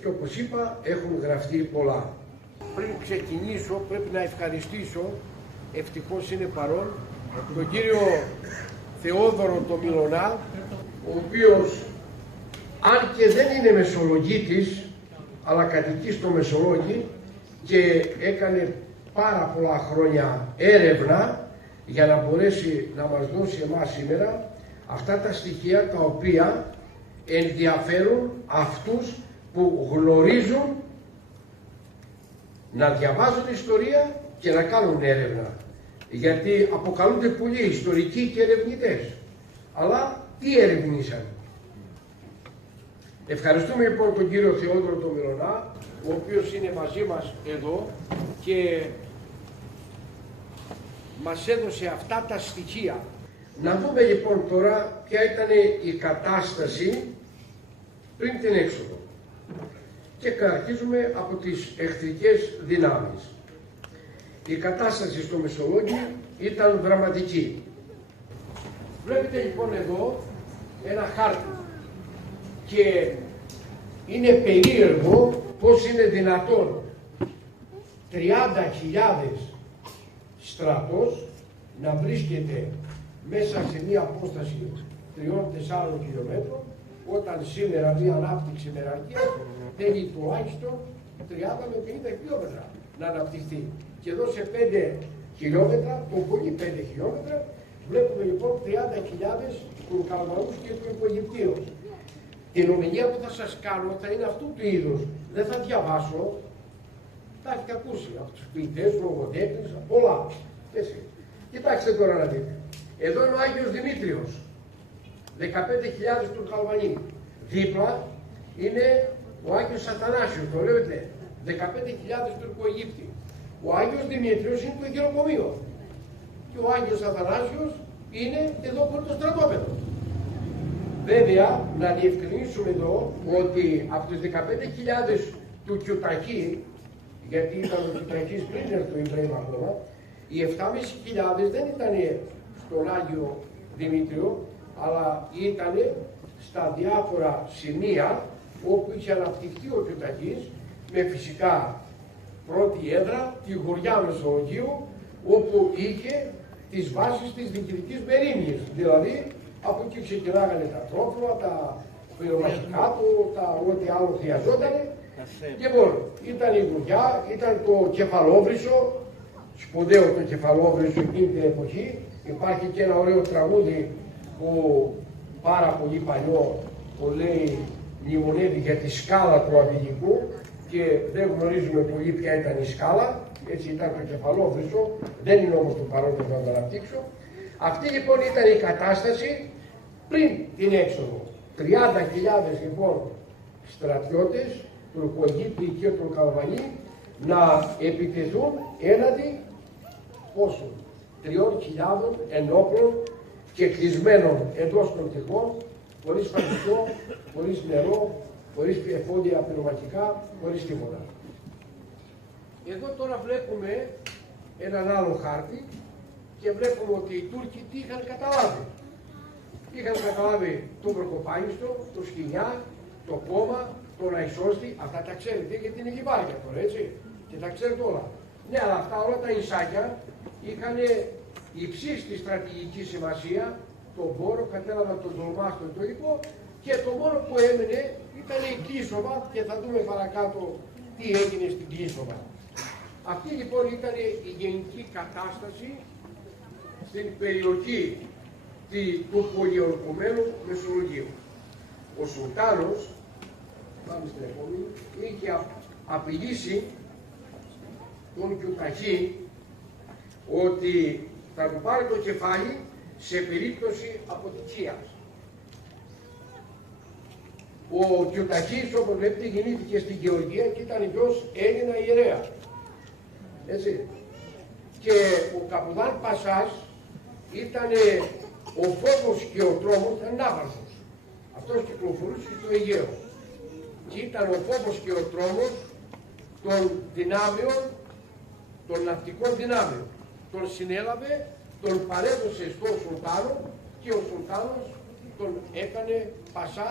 Και όπως είπα, έχουν γραφτεί πολλά. Πριν ξεκινήσω, πρέπει να ευχαριστήσω, ευτυχώς είναι παρόν, τον κύριο Θεόδωρο το Μιλωνά, ο οποίος, αν και δεν είναι μεσολογγίτης, αλλά κατοικεί στο Μεσολόγγι και έκανε πάρα πολλά χρόνια έρευνα για να μπορέσει να μας δώσει εμάς σήμερα αυτά τα στοιχεία τα οποία ενδιαφέρουν αυτούς που γνωρίζουν να διαβάζουν ιστορία και να κάνουν έρευνα. Γιατί αποκαλούνται πολλοί ιστορικοί και ερευνητές. Αλλά τι ερευνήσαν? Ευχαριστούμε λοιπόν τον κύριο Θεόδωρο τον Μιλωνά, ο οποίος είναι μαζί μας εδώ και μας έδωσε αυτά τα στοιχεία. Να δούμε λοιπόν τώρα ποια ήταν η κατάσταση πριν την έξοδο. Και αρχίζουμε από τις εχθρικές δυνάμεις. Η κατάσταση στο Μεσολόγγι ήταν δραματική. Βλέπετε λοιπόν εδώ ένα χάρτη και είναι περίεργο πώς είναι δυνατόν 30.000 στρατός να βρίσκεται μέσα σε μία απόσταση 3-4 χιλιόμετρων, όταν σήμερα μία ανάπτυξη μεραρχίας θέλει τουλάχιστον 30 με 50 χιλιόμετρα να αναπτυχθεί. Και εδώ σε 5 χιλιόμετρα, το πολύ 5 χιλιόμετρα, βλέπουμε λοιπόν 30.000 Τουρκαλβανούς και Τουρκοαιγυπτίους. Την ομιλία που θα σας κάνω θα είναι αυτού του είδους. Δεν θα διαβάσω, τα έχετε ακούσει από τους ποιητές, λογοτέχνες, πολλά. Έτσι. Κοιτάξτε τώρα να δείτε. Εδώ είναι ο Άγιος Δημήτριος, 15.000 Τουρκαλβανοί. Δίπλα είναι ο Άγιος Αθανάσιος, το λέτε, 15.000 Τουρκοαιγύπτιοι. Ο Άγιος Δημήτριος είναι το γεροκομείο. Και ο Άγιος Αθανάσιος είναι εδώ που είναι το στρατόπεδο. Βέβαια, να διευκρινίσουμε εδώ ότι από τους 15.000 του Κιουτακή, γιατί ήταν ο Κιουτακής πριν έρθει το Ιβραίμα ακόμα, οι 7.500 δεν ήταν στον Άγιο Δημήτριο, αλλά ήταν στα διάφορα σημεία όπου είχε αναπτυχθεί ο Κιουτακής, με φυσικά πρώτη έδρα τη Γουριά Μεσολογγίου, όπου είχε τις βάσεις της διοικητικής Μερίνης, δηλαδή από εκεί ξεκινάγανε τα τρόφιμα, τα πυρομαχικά του, ό,τι άλλο χρειαζόταν. Λοιπόν, ήταν η Γουριά, ήταν το Κεφαλόβρυσο, σπουδαίο το Κεφαλόβρυσο εκείνη την εποχή, Υπάρχει και ένα ωραίο τραγούδι που πάρα πολύ παλιό που λέει, μνημονεύει για τη σκάλα του Αττικού και δεν γνωρίζουμε πολύ ποια ήταν η σκάλα, έτσι ήταν το κεφαλόβρυσο, δεν είναι όμως το παρόντος να το αναπτύξω. Αυτή λοιπόν ήταν η κατάσταση πριν την έξοδο. 30.000 λοιπόν στρατιώτες, Τουρκοαιγύπτιοι και Τουρκαλβανοί, να επιτεθούν έναντι πόσο, 3.000 ενόπλων και κλεισμένων εντός των τυχών, χωρίς φαγητό, χωρίς νερό, χωρίς εφόδια πυρομαχικά, χωρίς τίποτα. Εδώ τώρα βλέπουμε έναν άλλο χάρτη και βλέπουμε ότι οι Τούρκοι τι είχαν καταλάβει. Είχαν καταλάβει τον Προκοπάνιστο, το Σκηνιά, το Κόμμα, τον Αϊσώστη, αυτά τα ξέρετε γιατί είναι λιβάρια τώρα, έτσι, και τα ξέρετε όλα. Ναι, αλλά αυτά όλα τα νησάκια είχαν υψίστη στρατηγική σημασία, τον Πόρο, κατέλαβαν τον Τολμάστο το υλικό και το μόνο που έμενε ήταν η Κλείσοβα και θα δούμε παρακάτω τι έγινε στην Κλείσοβα. Αυτή λοιπόν ήταν η γενική κατάσταση στην περιοχή του πολιορκωμένου Μεσολογγίου. Ο Σουλτάνος, πάμε στην επόμενη, είχε απειλήσει τον Κιουταχή ότι θα του πάρει το κεφάλι σε περίπτωση αποτυχίας. Ο Κιουταχής, όπως βλέπετε, γεννήθηκε στην Γεωργία και ήταν γιος Έλληνα ιερέα. Έτσι. Και ο Καπουδάν Πασάς ήταν ο φόβος και ο τρόμος, ήταν ναύαρχος. Αυτός κυκλοφορούσε στο Αιγαίο. Και ήταν ο φόβος και ο τρόμος των δυνάμεων, των ναυτικών δυνάμεων. Τον συνέλαβε, τον παρέδωσε στον Σουλτάνο και ο Σουλτάνος τον έκανε Πασά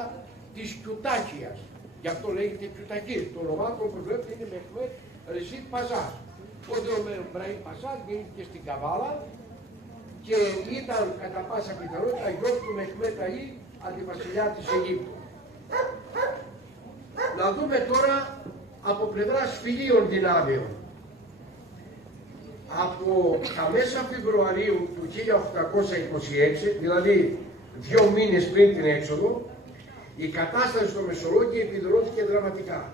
της Κιουτάκιας. Γι' αυτό λέγεται Κιουτακής. Το όνομά του, όπως βλέπετε, είναι Μεχμέτ Ρεσίτ Πασάς. Ο Μπραήμ Πασάς γεννήθηκε στην Καβάλα και ήταν κατά πάσα πιθανότητα γιος του Μεχμέτ Αΐ, αντιβασιλιά της Αιγύπτου. Να δούμε τώρα από πλευράς φιλίων δυνάμεων. Από τα μέσα Φεβρουαρίου του 1826, δηλαδή 2 μήνες πριν την έξοδο, η κατάσταση στο Μεσολόγγιο επιδεινώθηκε δραματικά.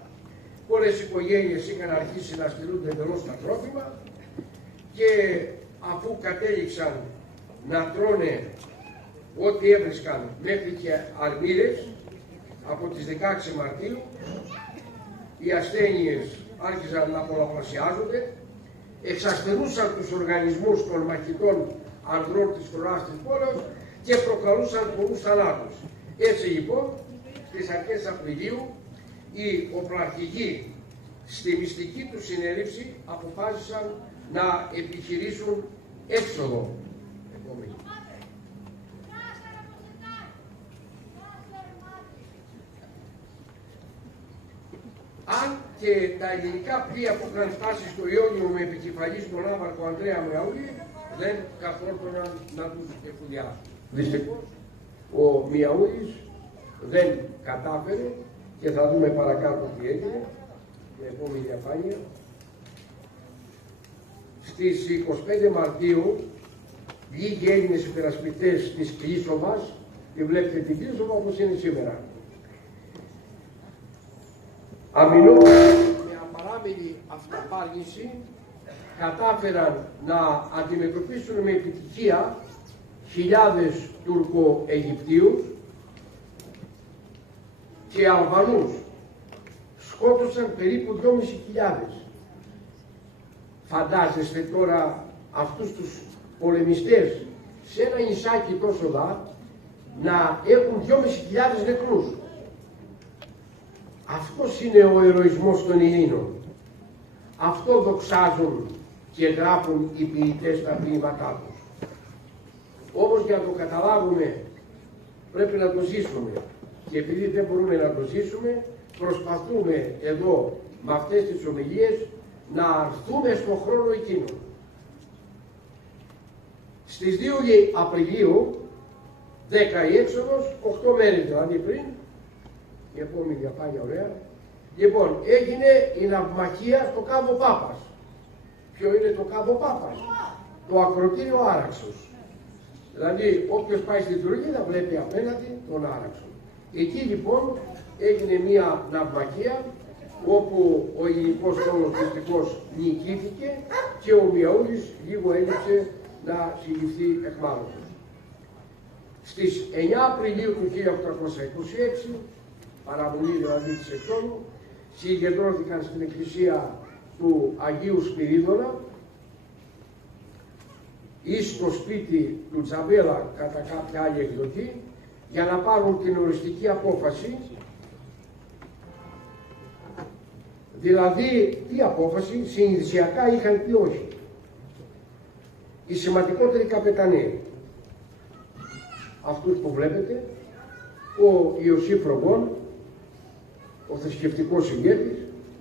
Πολλές οικογένειες είχαν αρχίσει να στείλουν εντελώς τα τρόφιμα και αφού κατέληξαν να τρώνε ό,τι έβρισκαν μέχρι και αρμύρες, από τις 16 Μαρτίου οι ασθένειες άρχισαν να πολλαπλασιάζονται, εξασθενούσαν τους οργανισμούς των μαχητών ανδρών της φρουράς της πόλεως και προκαλούσαν πολλούς θανάτους. Έτσι λοιπόν, στις αρχές Απριλίου, οι οπλαρχηγοί στη μυστική του συνέλευση αποφάσισαν να επιχειρήσουν έξοδο. Αν και τα ελληνικά πλοία που είχαν φτάσει στο Ιόνιο με επικεφαλής τον άμαρχο Ανδρέα Μιαούλη δεν καθόρτωναν να τους εφουδιάσουν. Δυστυχώς ο Μιαούλης δεν κατάφερε και θα δούμε παρακάτω τι έγινε, την επόμενη διαφάνεια. Στις 25 Μαρτίου λίγοι Έλληνες υπερασπιστές της Κλείσοβας, και βλέπετε την Κλείσοβα όπως είναι σήμερα, αμυνόμενοι με απαράμιλη αυταπάργηση, κατάφεραν να αντιμετωπίσουν με επιτυχία χιλιάδες Τουρκο-Αιγυπτίους και Αλβανούς. Σκότωσαν περίπου 2.500. Φαντάζεστε τώρα αυτούς τους πολεμιστές σε ένα νησάκι τόσο δα να έχουν 2.500 νεκρούς. Αυτός είναι ο ηρωισμός των Ελλήνων. Αυτό δοξάζουν και γράφουν οι ποιητές στα ποίηματά τους. Όμως για να το καταλάβουμε πρέπει να το ζήσουμε. Και επειδή δεν μπορούμε να το ζήσουμε, προσπαθούμε εδώ με αυτές τις ομιλίες να αρθούμε στον χρόνο εκείνο. Στις 2 Απριλίου, 10 η έξοδος, 8 μέρες δηλαδή πριν, η επόμενη διαφάνεια ωραία, λοιπόν, έγινε η ναυμαχία στο Κάμπο Πάπας. Ποιο είναι το Κάμπο Πάπας? Το ακροτήριο Άραξος. Δηλαδή όποιος πάει στην Τουρκία θα βλέπει απέναντι τον Άραξο. Εκεί λοιπόν έγινε μια ναυμακία όπου ο ελληνικός στόλος δυστυχώς νικήθηκε και ο Μιαούλης λίγο έλειψε να συλληφθεί εχμάλωτος. Στις 9 Απριλίου του 1826, παραμονή δηλαδή της εξόδου, συγκεντρώθηκαν στην εκκλησία του Αγίου Σπυρίδωνα ή στο σπίτι του Τζαμπέλα κατά κάποια άλλη εκδοχή για να πάρουν την οριστική απόφαση. Δηλαδή, τι απόφαση, συνειδησιακά είχαν πει όχι. Οι σημαντικότεροι καπεταναίοι, αυτούς που βλέπετε, ο Ιωσήφ Ρογκών, ο θρησκευτικός ηγέτης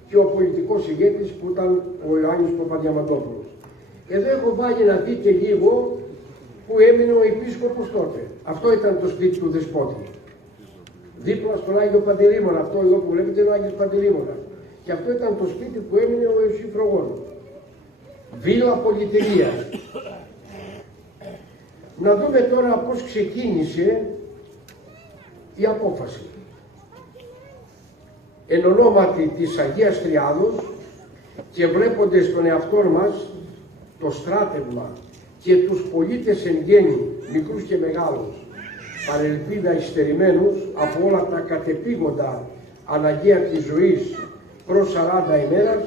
και ο πολιτικός ηγέτης που ήταν ο Ιωάννης Παπαδιαμαντόπουλος. Εδώ έχω βάλει να δείτε λίγο που έμεινε ο επίσκοπος τότε. Αυτό ήταν το σπίτι του Δεσπότη. Δίπλα στον Άγιο Παντελήμωνα, αυτό εδώ που βλέπετε είναι ο Άγιος Παντελήμωνας. Και αυτό ήταν το σπίτι που έμεινε ο Ιωσήφ Ρογκών. Βίλα πολυτελείας. Να δούμε τώρα πώς ξεκίνησε η απόφαση. Εν ονόματι της Αγίας Τριάδος και βλέποντες τον εαυτό μας το στράτευμα και τους πολίτες εν γέννη, μικρούς και μεγάλους, παρελπίδα υστερημένους από όλα τα κατεπήγοντα αναγκαία της ζωής προς 40 ημέρας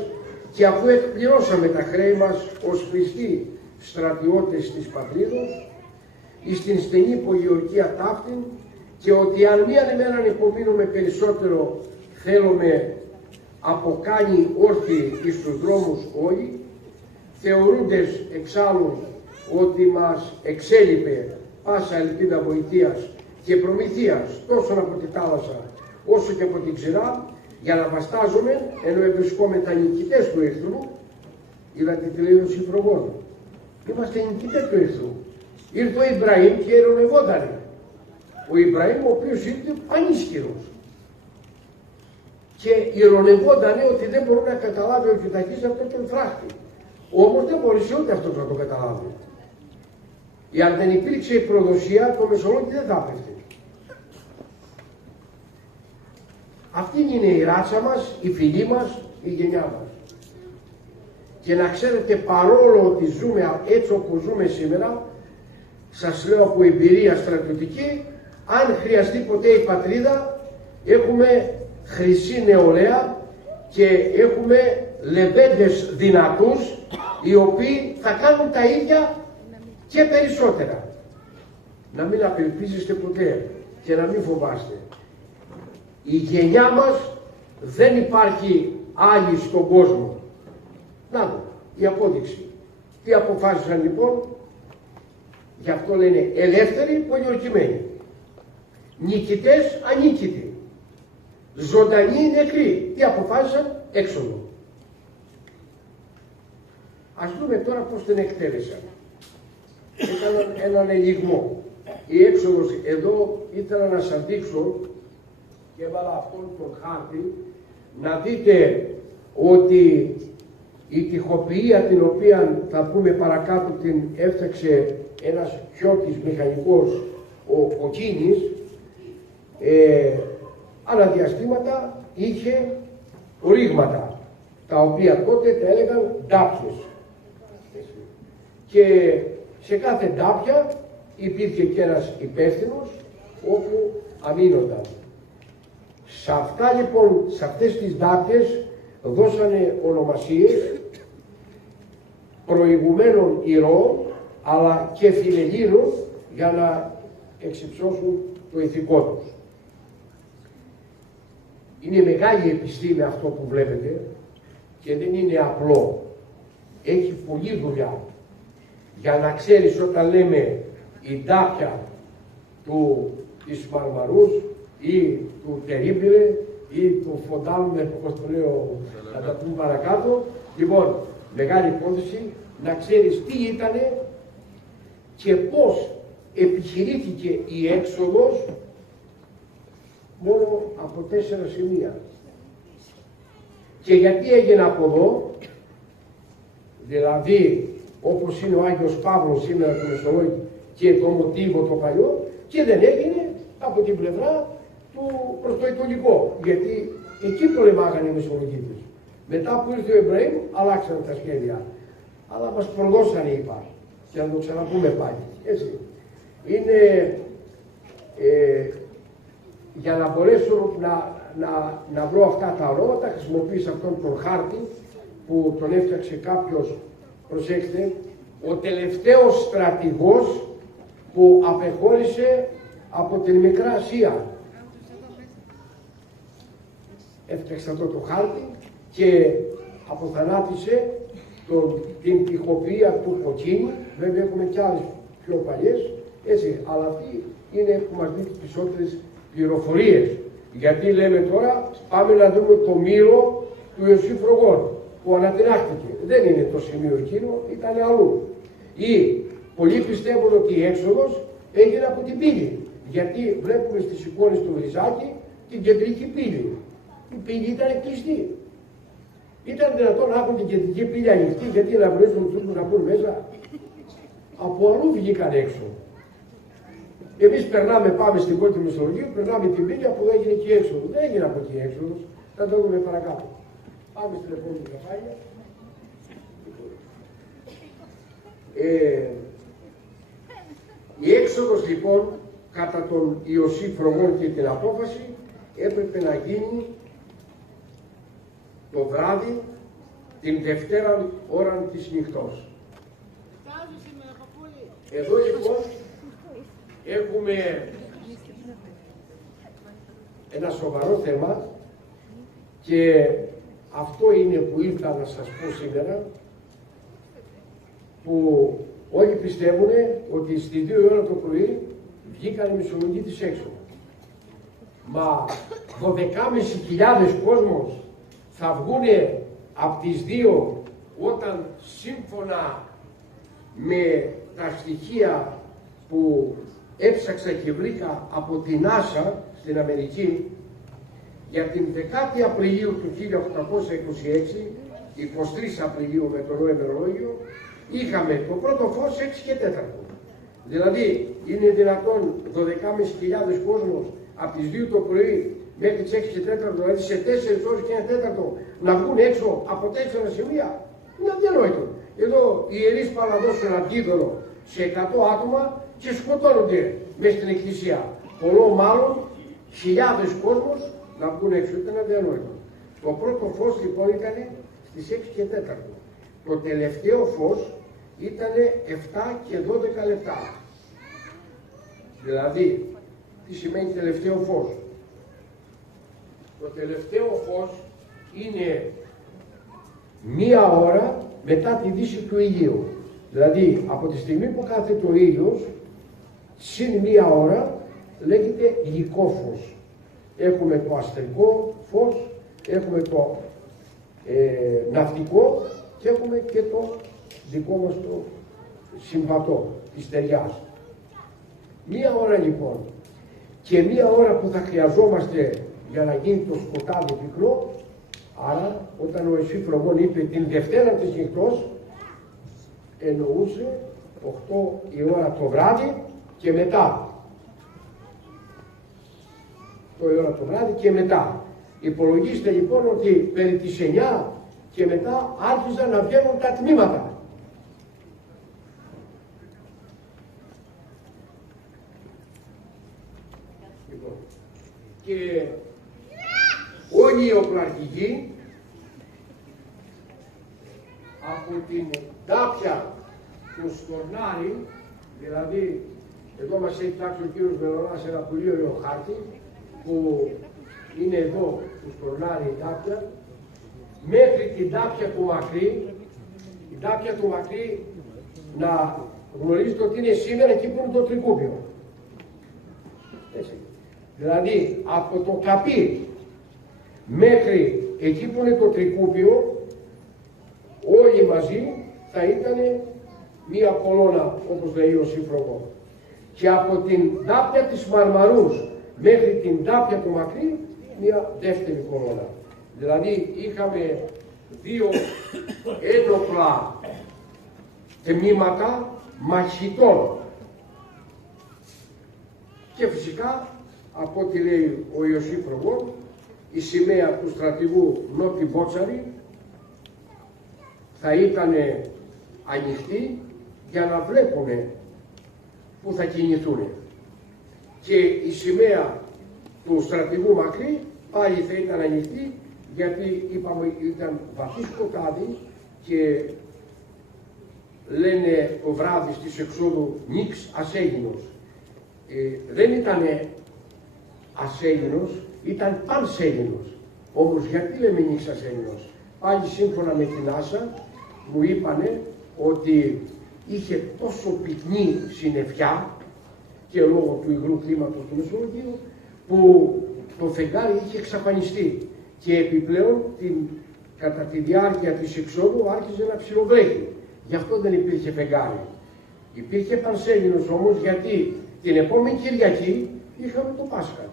και αφού εκπληρώσαμε τα χρέη μας ως πιστοί στρατιώτες της πατρίδος, εις την στενή πολιορκία ταύτην και ότι αν μίαν ημέραν υπομείνουμε περισσότερο θέλουμε αποκάνει όρθιοι εις τους δρόμους όλοι, θεωρούντες εξάλλου ότι μας εξέλιπε πάσα ελπίδα βοηθείας και προμηθείας τόσο από τη θάλασσα όσο και από την ξηρά για να βαστάζουμε ενώ ευρισκόμετα νικητές του ήρθρου. Είδατε τι λέει ο Συμφρογόν. Είμαστε νικητές του ήρθρου. Ήρθε ο Ιμπραήμ και ειρωνευότανε. Ο Ιμπραήμ ο οποίος ήρθε πανίσχυρος. Και ειρωνευότανε ότι δεν μπορούν να καταλάβει ο Κιουταχής αυτόν τον φράχτη. Όμως δεν μπορούσε ούτε αυτός να το καταλάβει. Αν δεν υπήρξε η προδοσία, το Μεσολόγγι δεν θα έπεφτε. Αυτή είναι η ράτσα μας, η φιλή μας, η γενιά μας. Και να ξέρετε, παρόλο ότι ζούμε έτσι όπως ζούμε σήμερα, σας λέω από εμπειρία στρατιωτική, αν χρειαστεί ποτέ η πατρίδα, έχουμε χρυσή νεολαία και έχουμε λεβέντες δυνατούς, οι οποίοι θα κάνουν τα ίδια και περισσότερα. Να μην απελπίζεστε ποτέ και να μην φοβάστε. Η γενιά μας δεν υπάρχει άλλη στον κόσμο. Να δω, η απόδειξη. Τι αποφάσισαν λοιπόν, γι' αυτό λένε ελεύθεροι πολιορκημένοι. Νικητές ανίκητοι. Ζωντανοί νεκροί. Τι αποφάσισαν, έξοδο. Ας δούμε τώρα πώς την εκτέλεσαν. Έκαναν έναν ελιγμό. Η έξοδος εδώ ήθελα να σας δείξω και έβαλα αυτόν τον χάρτη να δείτε ότι η τοιχοποιία την οποία θα πούμε παρακάτω την έφτιαξε ένας Χιώτης μηχανικός, ο Κίνης, άλλα διαστήματα είχε ρήγματα, τα οποία τότε τα έλεγαν ντάπιες. Και σε κάθε ντάπια υπήρχε και ένας υπεύθυνος όπου αμήνονταν. Σε αυτά λοιπόν, σε αυτές τις ντάπιες δώσανε ονομασίες προηγουμένων ηρώων αλλά και φιλελλήνων για να εξυψώσουν το ηθικό τους. Είναι μεγάλη επιστήμη αυτό που βλέπετε και δεν είναι απλό. Έχει πολλή δουλειά για να ξέρεις όταν λέμε η ντάπια της Μαρμαρούς ή του Τερίμπιλε ή του Φοντάλμε, όπως το λέω, να τα πούμε παρακάτω. Λοιπόν, μεγάλη υπόθεση να ξέρεις τι ήτανε και πώς επιχειρήθηκε η έξοδος μόνο από 4 σημεία. Και γιατί έγινε από εδώ, δηλαδή όπως είναι ο Άγιος Παύλος σήμερα του Μεσολόγγι και το μοτίβο το παλιό και δεν έγινε από την πλευρά του προς το Ιτωλικό, γιατί εκεί πολεμάγανε οι Μεσολογγίτες. Μετά που ήρθε ο Ιμπραήμ αλλάξαν τα σχέδια, αλλά μας προδώσανε είπα, και να το ξαναπούμε πάλι. Έτσι. Είναι για να μπορέσω να βρω αυτά τα ονόματα, χρησιμοποίησα αυτόν τον χάρτη που τον έφτιαξε κάποιος, προσέξτε, ο τελευταίος στρατηγός που απεχώρησε από την Μικρά Ασία. Έφτιαξε αυτό το χάρτη και αποθανάτησε την τυχοποιία του Κοτσίνη. Βέβαια έχουμε κι άλλες πιο παλιές, έτσι, αλλά αυτή είναι που μας δίνει τις περισσότερες πληροφορίες. Γιατί λέμε τώρα πάμε να δούμε το μήλο του Ιωσήφ Φρογών που ανατινάχτηκε. Δεν είναι το σημείο εκείνο, ήταν αλλού. Ή πολλοί πιστεύουν ότι η έξοδος έγινε από την πύλη. Γιατί βλέπουμε στις εικόνες του Βριζάκη την κεντρική πύλη. Η πύλη ήταν κλειστή. Ήταν δυνατόν να έχουν την κεντρική πύλη ανοιχτή, γιατί να βρίζουν τους να μπουν μέσα. Από αλλού βγήκαν έξω. Εμείς περνάμε, πάμε στην κόρη του Μεσολογγίου, περνάμε την πύλη που έγινε εκεί έξοδο. Δεν έγινε από εκεί έξοδος. Θα το δούμε παρακάτω. Πάμε στην επόμενη κεφάλαια. Η έξοδος λοιπόν κατά τον Ιωσήφ Φρογών και την απόφαση έπρεπε να γίνει το βράδυ την Δευτέρα ώρα της νυχτός. Εδώ λοιπόν έχουμε ένα σοβαρό θέμα και αυτό είναι που ήρθα να σας πω σήμερα, που όλοι πιστεύουν ότι στις 2 ώρα το πρωί βγήκαν οι Μεσολογγίτες έξω. Μα 12.500 κόσμος θα βγούνε από τις 2 όταν σύμφωνα με τα στοιχεία που έψαξα και βρήκα από την NASA στην Αμερική για την 10η Απριλίου του 1826, 23 Απριλίου με το νέο ημερολόγιο, είχαμε το πρώτο φως 6 και 4. Δηλαδή είναι δυνατόν 12.500 κόσμος από τις 2 το πρωί μέχρι τις 6 και 4, δηλαδή σε 4 ώρες και 1 τέταρτο να βγουν έξω από 4 σημεία. Είναι αδιανόητο. Εδώ οι ιερείς πάνε να δώσουν αντίδωρο σε 100 άτομα και σκοτώνονται μέσα στην εκκλησία. Πολλό μάλλον χιλιάδες κόσμος να βγουν έξω. Ήταν αδιανόητο. Το πρώτο φως λοιπόν ήταν στις 6 και 4. Το τελευταίο φως ήταν 7 και 12 λεπτά. Δηλαδή, τι σημαίνει τελευταίο φως? Το τελευταίο φως είναι 1 ώρα μετά τη δύση του ηλίου. Δηλαδή, από τη στιγμή που κάθεται ο ήλιος, συν 1 ώρα, λέγεται υλικό φως. Έχουμε το αστρικό φως, έχουμε το ναυτικό και έχουμε και το δικό μας το συμβατό της στεριάς. 1 ώρα λοιπόν και 1 ώρα που θα χρειαζόμαστε για να γίνει το σκοτάδι πυκνό, άρα όταν ο Ιωσήφ Φρογών είπε την Δευτέρα της νυχτός, εννοούσε 8 η ώρα το βράδυ και μετά. 8 η ώρα το βράδυ και μετά. Υπολογίστε λοιπόν ότι περί τις 9 και μετά άρχισαν να βγαίνουν τα τμήματα. Λοιπόν, και όλοι οι οπλαρχηγοί από την Τάπια του Στορνάρη, δηλαδή εδώ μας έχει φτιάξει ο κύριος Μελωνάς ένα πολύ ωραίο χάρτη που είναι εδώ του Στορνάρη η Τάπια, μέχρι την Τάπια του Μακρύ. Η Τάπια του Μακρύ να γνωρίζετε ότι είναι σήμερα εκεί που είναι το Τρικούπιο. Έτσι. Δηλαδή από το Καπί μέχρι εκεί που είναι το Τρικούπιο, όλοι μαζί θα ήταν μία κολόνα, όπως λέει ο Σύφρογο. Και από την Τάπια της Μαρμαρούς μέχρι την Τάπια του Μακρύ, μία δεύτερη κολόνα. Δηλαδή είχαμε 2 ένοπλα τμήματα μαχητών. Και φυσικά, από ό,τι λέει ο Ιωσήφ Προγόν, η σημαία του στρατηγού Νότι Μπότσαρη θα ήταν ανοιχτή για να βλέπουν που θα κινηθούν. Και η σημαία του στρατηγού Μακρύ πάλι θα ήταν ανοιχτή, γιατί είπαμε ήταν βαθύ σκοτάδι και λένε το βράδυ της εξόδου νίξ ασέγινος. Δεν ήταν ασέγινος, ήταν πανσέγινος. Όμως γιατί λέμε νίξ ασέγινος? Πάλι σύμφωνα με την Άσα μου είπανε ότι είχε τόσο πυκνή συννεφιά και λόγω του υγρού κλίματος του Μεσολογγίου που το φεγγάρι είχε εξαφανιστεί και επιπλέον κατά τη διάρκεια της εξόδου άρχιζε να ψιλοβρέχει. Γι' αυτό δεν υπήρχε φεγγάρι. Υπήρχε πανσέλινος όμως, γιατί την επόμενη Κυριακή είχαμε το Πάσχα,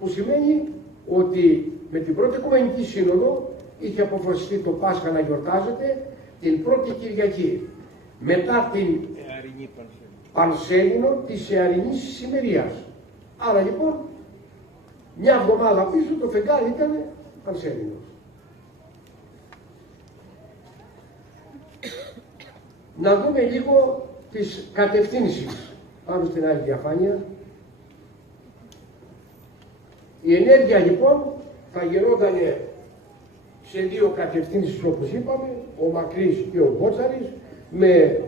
που σημαίνει ότι με την πρώτη Οικουμενική Σύνοδο είχε αποφασιστεί το Πάσχα να γιορτάζεται την πρώτη Κυριακή, μετά την Πανσέλινο της Εαρινής Σημερίας. Άρα λοιπόν, μια εβδομάδα πίσω το φεγγάρι ήταν Πανσέλινο. Να δούμε λίγο τις κατευθύνσεις. Πάμε στην άλλη διαφάνεια. Η ενέργεια λοιπόν θα γινόταν σε δύο κατευθύνσεις, όπως είπαμε, ο Μακρύς και ο Μπότσαρης, με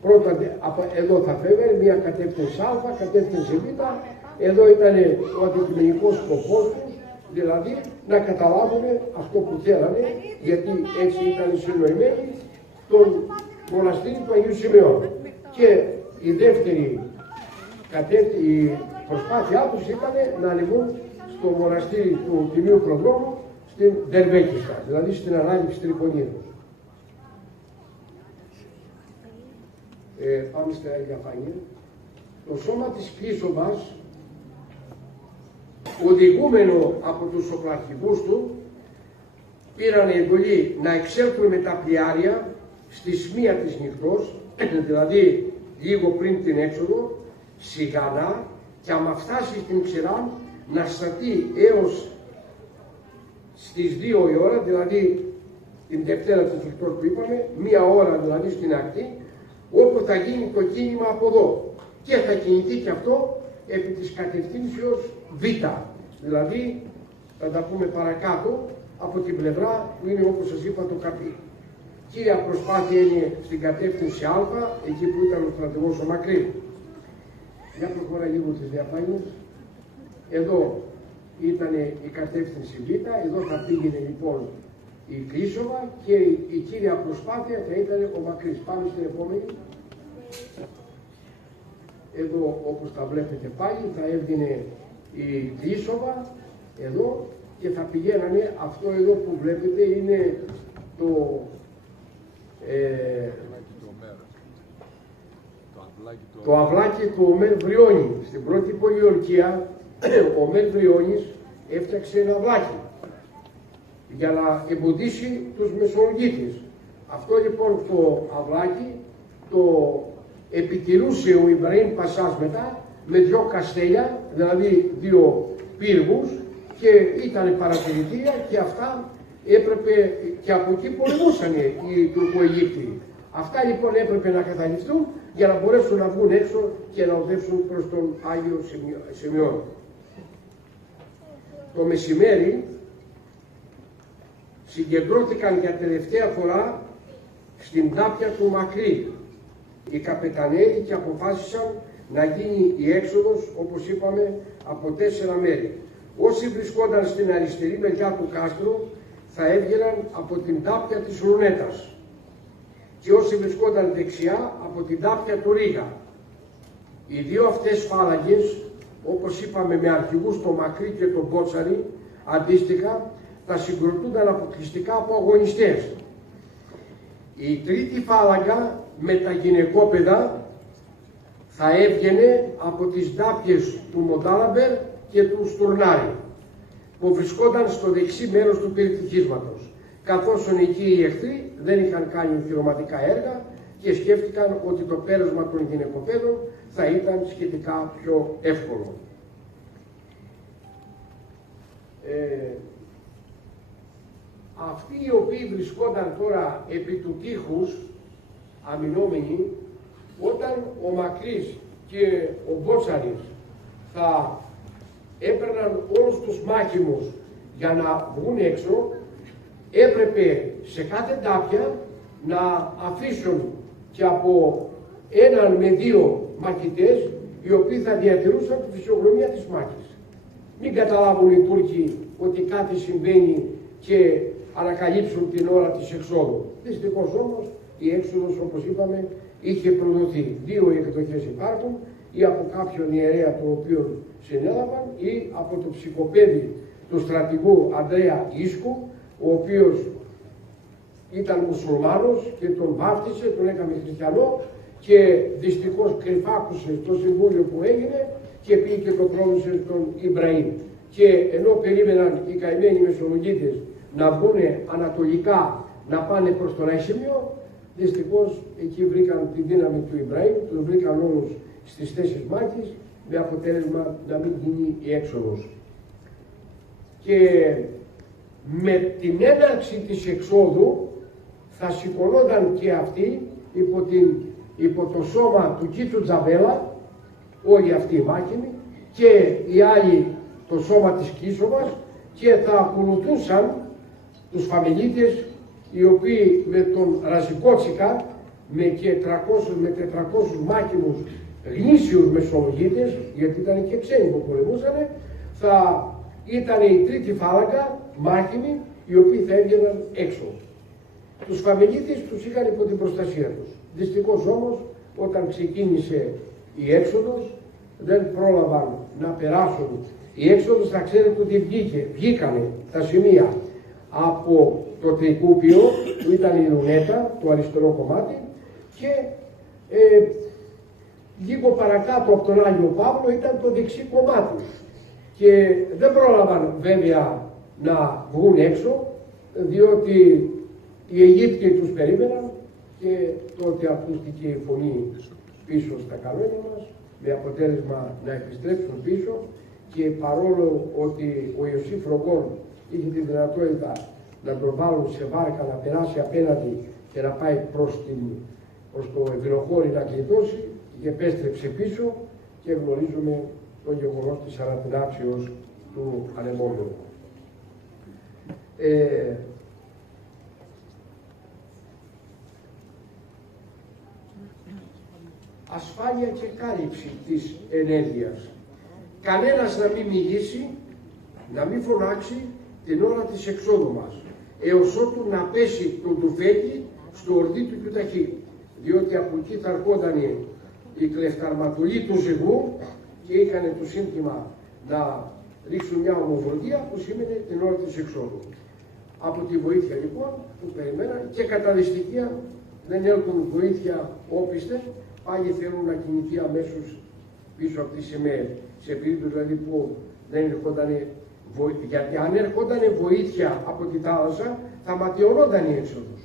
πρώτα εδώ θα φεύγει μια κατεύθυνση Α, κατεύθυνση Β. Εδώ ήταν ο αντικειμενικός σκοπός τους, δηλαδή να καταλάβουν αυτό που θέλανε, γιατί έτσι ήταν συνοημένοι, τον μοναστήρι του Αγίου Σημεών. Και η δεύτερη η προσπάθειά τους ήταν να ανεβούν στο μοναστήρι του Τιμίου Προδρόμου στην Δερβέκιστα, δηλαδή στην ανάληψη Τρυπονίδος. Πάμε στην άλλη διαφάνεια. Το σώμα της Κλείσοβας, οδηγούμενο από τους οπλαρχηγούς του, πήραν εντολή να εξέλθουν με τα πλοιάρια στη σμία της νυχτός, δηλαδή λίγο πριν την έξοδο, σιγανά, και άμα φτάσει στην ξηρά να σταθεί έως στις 2 η ώρα, δηλαδή την Δευτέρα της νυχτός που είπαμε, 1 ώρα δηλαδή στην ακτή, όπου θα γίνει το κίνημα από εδώ. Και θα κινηθεί και αυτό επί της κατευθύνσεως Β. Δηλαδή, θα τα πούμε παρακάτω, από την πλευρά που είναι, όπως σας είπα, το καπί. Κύρια προσπάθεια είναι στην κατεύθυνση Α, εκεί που ήταν ο στρατηγός ο Μακρύ. Για προχωρά λίγο τις διαφάνειες. Εδώ ήταν η κατεύθυνση Β, εδώ θα πήγαινε λοιπόν η Κλείσοβα και η κύρια προσπάθεια θα ήταν ο Μακρύς. Πάμε στην επόμενη. Εδώ, όπως τα βλέπετε πάλι, θα έβγαινε η Κλείσοβα εδώ και θα πηγαίνανε, αυτό εδώ που βλέπετε είναι το αυλάκι του Ομέρ Βριώνη. Στην πρώτη πολιορκία ο Ομέρ Βριώνης έφτιαξε ένα αυλάκι για να εμποδίσει τους Μεσολογγίτες. Αυτό λοιπόν το αυλάκι το επιτηρούσε ο Ιμπραήμ Πασάς μετά με 2 καστέλια, δηλαδή 2 πύργους, και ήταν παρατηρητήρια και αυτά έπρεπε, και από εκεί πολεμούσαν οι Τουρκοαιγύπτιοι. Αυτά λοιπόν έπρεπε να καταληφθούν για να μπορέσουν να βγουν έξω και να οδεύσουν προς τον Άγιο Σημειών. Το μεσημέρι συγκεντρώθηκαν για τελευταία φορά στην τάπια του Μακρύ οι καπεταναίοι και αποφάσισαν να γίνει η έξοδος, όπως είπαμε, από 4 μέρη. Όσοι βρισκόταν στην αριστερή μεριά του κάστρου θα έβγαιναν από την τάπια της Ρουνέτας και όσοι βρισκόταν δεξιά από την τάπια του Ρίγα. Οι δύο αυτές φάλαγγες, όπως είπαμε, με αρχηγούς τον Μακρύ και τον Μπότσαρη, αντίστοιχα θα συγκροτούνταν αποκλειστικά από αγωνιστές. Η τρίτη φάλαγγα με τα γυναικόπαιδα θα έβγαινε από τις τάπιες του Μοντάλαμπερ και του Στουρνάρη, που βρισκόταν στο δεξί μέρος του πυρητικίσματος. Καθώς εκεί οι εχθροί δεν είχαν κάνει οχυρωματικά έργα και σκέφτηκαν ότι το πέρασμα των γυναικοπαίδων θα ήταν σχετικά πιο εύκολο. Αυτοί οι οποίοι βρισκόταν τώρα επί του τείχους αμυνόμενοι, όταν ο Μακρύς και ο Μπότσαρης θα έπαιρναν όλους τους μάχημους για να βγουν έξω, έπρεπε σε κάθε τάπια να αφήσουν και από έναν με δύο μαχητές, οι οποίοι θα διατηρούσαν τη φυσιογνωμία της μάχης. Μην καταλάβουν οι Τούρκοι ότι κάτι συμβαίνει και ανακαλύψουν την ώρα της εξόδου. Δυστυχώς όμως η έξοδος, όπως είπαμε, είχε προδοθεί. Δύο εκδοχές υπάρχουν, ή από κάποιον ιερέα το οποίο συνέλαβαν, ή από το ψυχοπαίδι του στρατηγού Ανδρέα Ίσκου, ο οποίος ήταν μουσουλμάνος και τον βάφτισε, τον έκαμε χριστιανό και δυστυχώς κρυφάκουσε στο συμβούλιο που έγινε και πήγε και το πρόδωσε στον Ιμπραήμ. Και ενώ περίμεναν οι καημένοι Μεσολογγίτες να βγουν ανατολικά, να πάνε προς τον Έσημιο, δυστυχώς εκεί βρήκαν τη δύναμη του Ιμπραήμ, τους βρήκαν όλους στις θέσεις μάχης, με αποτέλεσμα να μην γίνει η έξοδος. Και με την έναρξη της εξόδου θα σηκωνόταν και αυτοί υπό το σώμα του Κίτσου Τζαβέλα, όλοι αυτοί οι μάχημοι, και οι άλλοι το σώμα της Κίσοβας, και θα ακολουθούσαν τους Φαμελίτες, οι οποίοι με τον Ραζικότσικα, με 400 μάχημους γνήσιους Μεσολογγίτες, γιατί ήταν και ξένοι που πολεμούσαν, θα ήταν η τρίτη φάλαγγα μάχημοι, οι οποίοι θα έβγαιναν έξω. Τους Φαμελίτες τους είχαν υπό την προστασία τους. Δυστυχώς όμως, όταν ξεκίνησε η έξοδος, δεν πρόλαβαν να περάσουν. Η έξοδος, θα ξέρετε ότι βγήκανε τα σημεία από το Τρικούπιο, που ήταν η Λουνέτα, το αριστερό κομμάτι, και λίγο παρακάτω από τον Άγιο Παύλο ήταν το δεξί κομμάτι. Και δεν πρόλαβαν βέβαια να βγουν έξω, διότι οι Αιγύπτιοι τους περίμεναν, και τότε ακούστηκε η φωνή πίσω στα καλόνια μας, με αποτέλεσμα να επιστρέψουν πίσω, και παρόλο ότι ο Ιωσήφ Ρογκόν είχε τη δυνατότητα να τον βάλουν σε βάρκα, να περάσει απέναντι και να πάει προς το Ευρυχώρι να γλιτώσει, και επέστρεψε πίσω, και γνωρίζουμε το γεγονός της ανατινάξεως του ανεμόμενου. Ασφάλεια και κάλυψη της ενέργειας. Κανένας να μην μιλήσει, να μην φωνάξει την ώρα της εξόδου μας, έως ότου να πέσει το τουφέκι στο ορδί του Κιουταχή, διότι από εκεί θα ερχόταν οι κλεφταρματολοί του ζυγού και είχαν το σύνθημα να ρίξουν μια ομοβολία που σήμαινε την ώρα της εξόδου. Από τη βοήθεια λοιπόν που περιμέναν, και κατά δυστυχία δεν έλκουν βοήθεια όπιστε, πάλι θέλουν να κινηθεί αμέσως πίσω από τις σημαίες. Σε περίπτωση δηλαδή που δεν ερχόταν βοήθεια, γιατί αν ερχόταν βοήθεια από τη θάλασσα θα ματιωνόταν η έξοδος.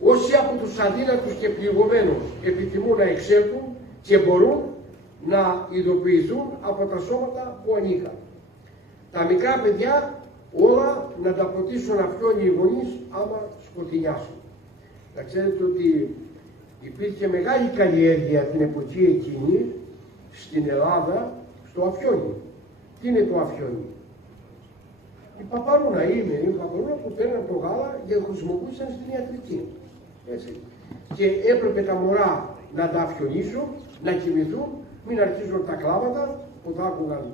Όσοι από τους αδύνατους και πληγωμένους επιθυμούν να εξέλθουν και μπορούν να ειδοποιηθούν από τα σώματα που ανήκαν. Τα μικρά παιδιά όλα να τα ποτίσουν αφιόνι οι γονείς άμα σκοτεινιάσουν. Θα ξέρετε ότι υπήρχε μεγάλη καλλιέργεια την εποχή εκείνη στην Ελλάδα στο αφιόνι. Τι είναι το αφιόνι? Η παπαρούνα είναι η παπαρούνα που παίρναν το γάλα και χρησιμοποιούσαν στην ιατρική. Έτσι. Και έπρεπε τα μωρά να τα αφιονίσουν, να κοιμηθούν, μην αρχίζουν τα κλάματα που θα άκουγαν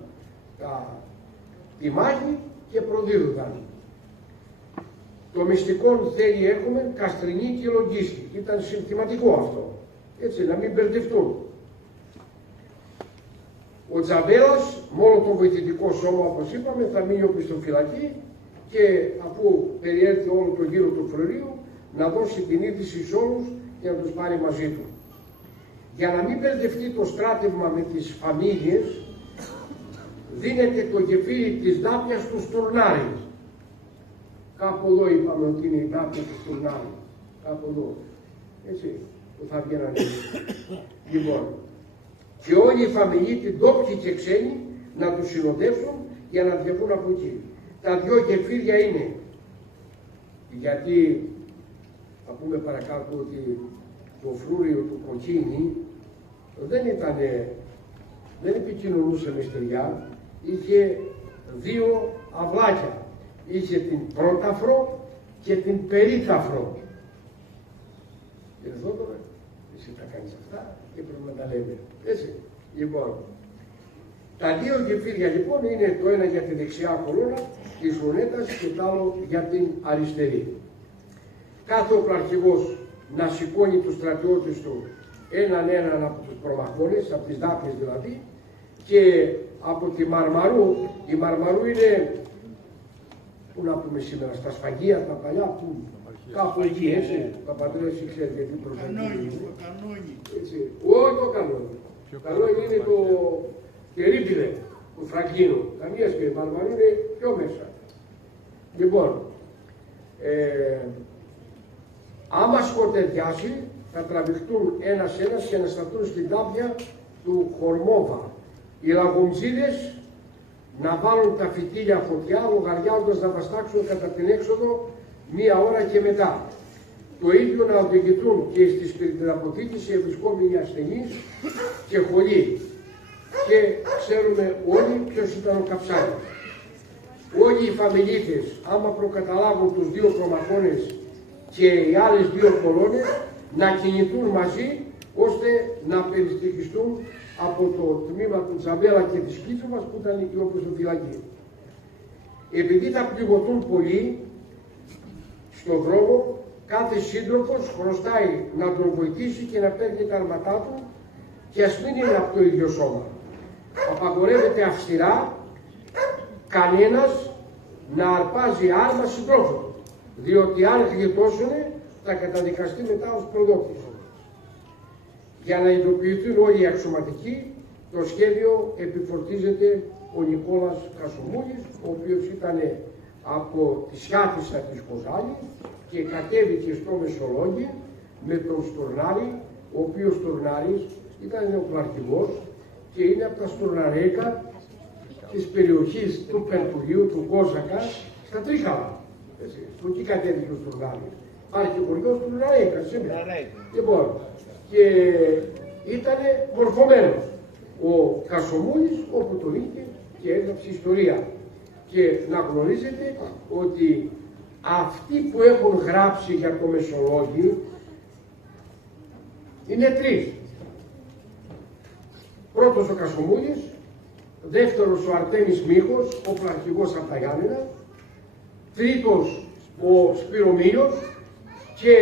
τη μάχη και προδίδονταν. Το μυστικό θέλει έχουμε καστρινή και λογγίστη. Ήταν συνθηματικό αυτό. Έτσι, να μην μπερδευτούν. Ο Τζαβέλας, μόνο το βοηθητικό σώμα, όπως είπαμε, θα μείνει οπισθοφυλακή, και αφού περιέλθει όλο το γύρο του φρουρίου, να δώσει την είδηση σε όλους και να τους πάρει μαζί του. Για να μην μπερδευτεί το στράτευμα με τις φαμίλιες, δίνεται το γεφύρι της Δάπιας του Στουρνάρη. Κάπου εδώ είπαμε ότι είναι η Δάπια του Στουρνάρη. Κάπου εδώ. έτσι, που θα βγαίνανε. Λοιπόν, και όλοι οι φαμιλίτοι, ντόπιοι και ξένοι, να τους συνοδεύσουν για να βγουν από εκεί. Τα δυο γεφύρια είναι, γιατί θα πούμε παρακάτω ότι το φρούριο του Κοκκίνη δεν επικοινωνούσε με στεριά, είχε δύο αυλάκια. Είχε την πρόταφρο και την περίταφρο. Εδώ τώρα, εσύ τα κάνεις αυτά και πρέπει να τα λέμε. Έτσι, λοιπόν. Τα δύο γεφύρια λοιπόν είναι το ένα για τη δεξιά κολόνα της Μονέτας και το άλλο για την αριστερή. Κάθε οπλαρχηγός να σηκώνει τους στρατιώτες του έναν από τους προμαχώνες, από τις Δάφνες δηλαδή, και από τη Μαρμαρού, η Μαρμαρού είναι, πού να πούμε σήμερα, στα Σφαγεία, τα παλιά, που κάπου εκεί, έτσι, τα πατρές, ξέρετε τι προσφαγή. Έτσι, όχι το Κανόνι. Το Κανόνι είναι το Κερίπηδε του Φραγκίνου. Καμία σχέση, η Μαρμαρού είναι πιο μέσα. Λοιπόν, άμα σκοτεδιάσει, θα τραβηχτούν ένας-ένας και να σταθούν στην τάπια του Χορμόβα. Οι λαγομτζίδες να βάλουν τα φυτίλια φωτιά, λογαριάζοντας να βαστάξουν κατά την έξοδο 1 ώρα και μετά. Το ίδιο να οδηγηθούν και στις πυρηναποθήκες οι ευρισκόμενοι ασθενείς και χολοί. Και ξέρουμε όλοι ποιος ήταν ο Καψάνης. Όλοι οι φαμιλίτες, άμα προκαταλάβουν τους δύο προμαχώνες και οι άλλες δύο κολόνες, να κινηθούν μαζί, ώστε να περιστοιχιστούν από το τμήμα του Τζαμπέλα και της Κίτσοβας που ήταν η οπλοφυλακή. Επειδή θα πληγωθούν πολύ στον δρόμο, κάθε σύντροφος χρωστάει να τον βοηθήσει και να παίρνει τα αρματά του και ας μην είναι από το ίδιο σώμα. Απαγορεύεται αυστηρά κανένας να αρπάζει άρμα συντρόφων, διότι αν γλιτώσουν θα καταδικαστεί μετά ως προδόκης. Για να ειδοποιηθούν όλοι οι αξιωματικοί, το σχέδιο επιφορτίζεται ο Νικόλας Κασομούλης, ο οποίος ήταν από τη Σιάτισσα της Κοζάλης και κατέβηκε στο Μεσολόγγι με τον Στουρνάρη, ο οποίος Στουρνάρης ήταν νεοπλαρχηγός και είναι από τα Στουρναρέκα της περιοχής του Περτουλίου, του Κόζακα, στα Τρίχαλα. Που εκεί κατέβηκε ο Στουρνάρης. Υπάρχει χωριό του Στουρναρέκα σήμερα. Λοιπόν, και ήταν μορφωμένος ο Κασομούλης, όπου τον είχε και έγραψε ιστορία. Και να γνωρίζετε ότι αυτοί που έχουν γράψει για το Μεσολόγγι είναι 3. Πρώτος ο Κασομούλης, δεύτερος ο Αρτέμις Μίχος, οπλαρχηγός από τα Γιάννενα, τρίτος ο Σπυρομήλιος και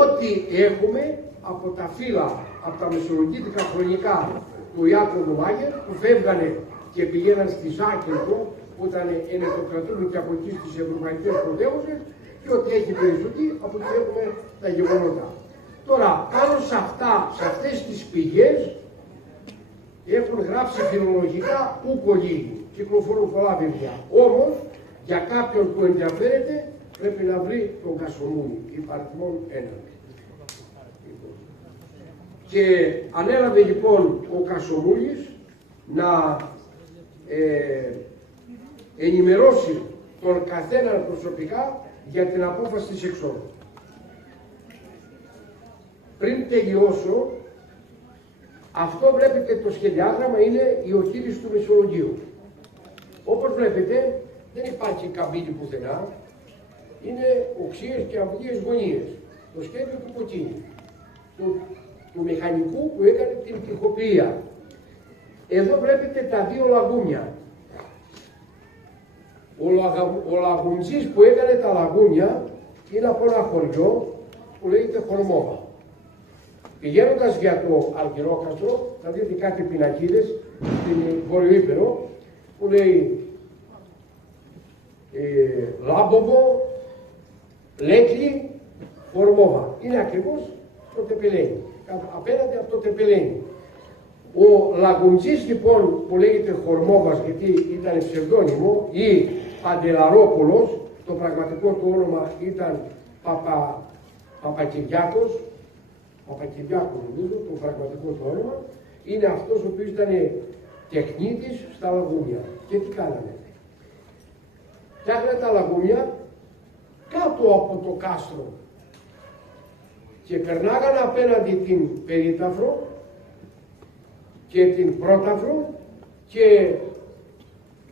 ό,τι έχουμε από τα φύλλα, από τα μεσολογγίτικα χρονικά του Ιάκωβου Μάγερ που φεύγανε και πηγαίναν στη Ζάκυνθο που ήταν ενετοκρατούν και από εκεί στις ευρωπαϊκές πρωτεύουσες και ό,τι έχει περισσοκή από εκεί έχουμε τα γεγονότα. Τώρα πάνω σε αυτές τις πηγές έχουν γράψει φιλολογικά ούκο λίγοι, κυκλοφορούν πολλά βιβλία. Όμως για κάποιον που ενδιαφέρεται πρέπει να βρει τον Κασομούλη, υπαριθμόν 1. Και ανέλαβε λοιπόν ο Κασομούλης να ενημερώσει τον καθέναν προσωπικά για την απόφαση της εξόδου. Πριν τελειώσω, αυτό βλέπετε το σχεδιάγραμμα είναι η οχήρηση του Μεσολογγίου. Όπως βλέπετε δεν υπάρχει καμπύλη πουθενά, είναι οξείες και αυλίες γωνίες. Το σχέδιο του Κοκκίνη, του μηχανικού που έκανε την τυχοποιία. Εδώ βλέπετε τα δύο λαγούνια. Ο λαγουντζής που έκανε τα λαγούνια είναι από ένα χωριό που λέγεται Χορμόβα. Πηγαίνοντας για το Αργυρόκαστρο θα δείτε κάτι πινακίδες στην Βορειοήπειρο που λέει Λάμποβο, Λέκλη, Χορμόβα. Είναι ακριβώς το Τεπελένι, απέναντι από το Τεπελένι. Ο Λαγουντζής λοιπόν που λέγεται Χορμόβας γιατί ήταν ψευδόνυμο ή Παντελαρόπουλος, το πραγματικό του όνομα ήταν Παπακυριάκος νομίζω, το πραγματικό του όνομα, είναι αυτός ο οποίος ήταν τεχνίτης στα λαγούμια. Και τι κάνανε? Φτιάχνανε τα λαγούμια κάτω από το κάστρο και περνάγανε απέναντι την περίταφρο και την πρόταφρο και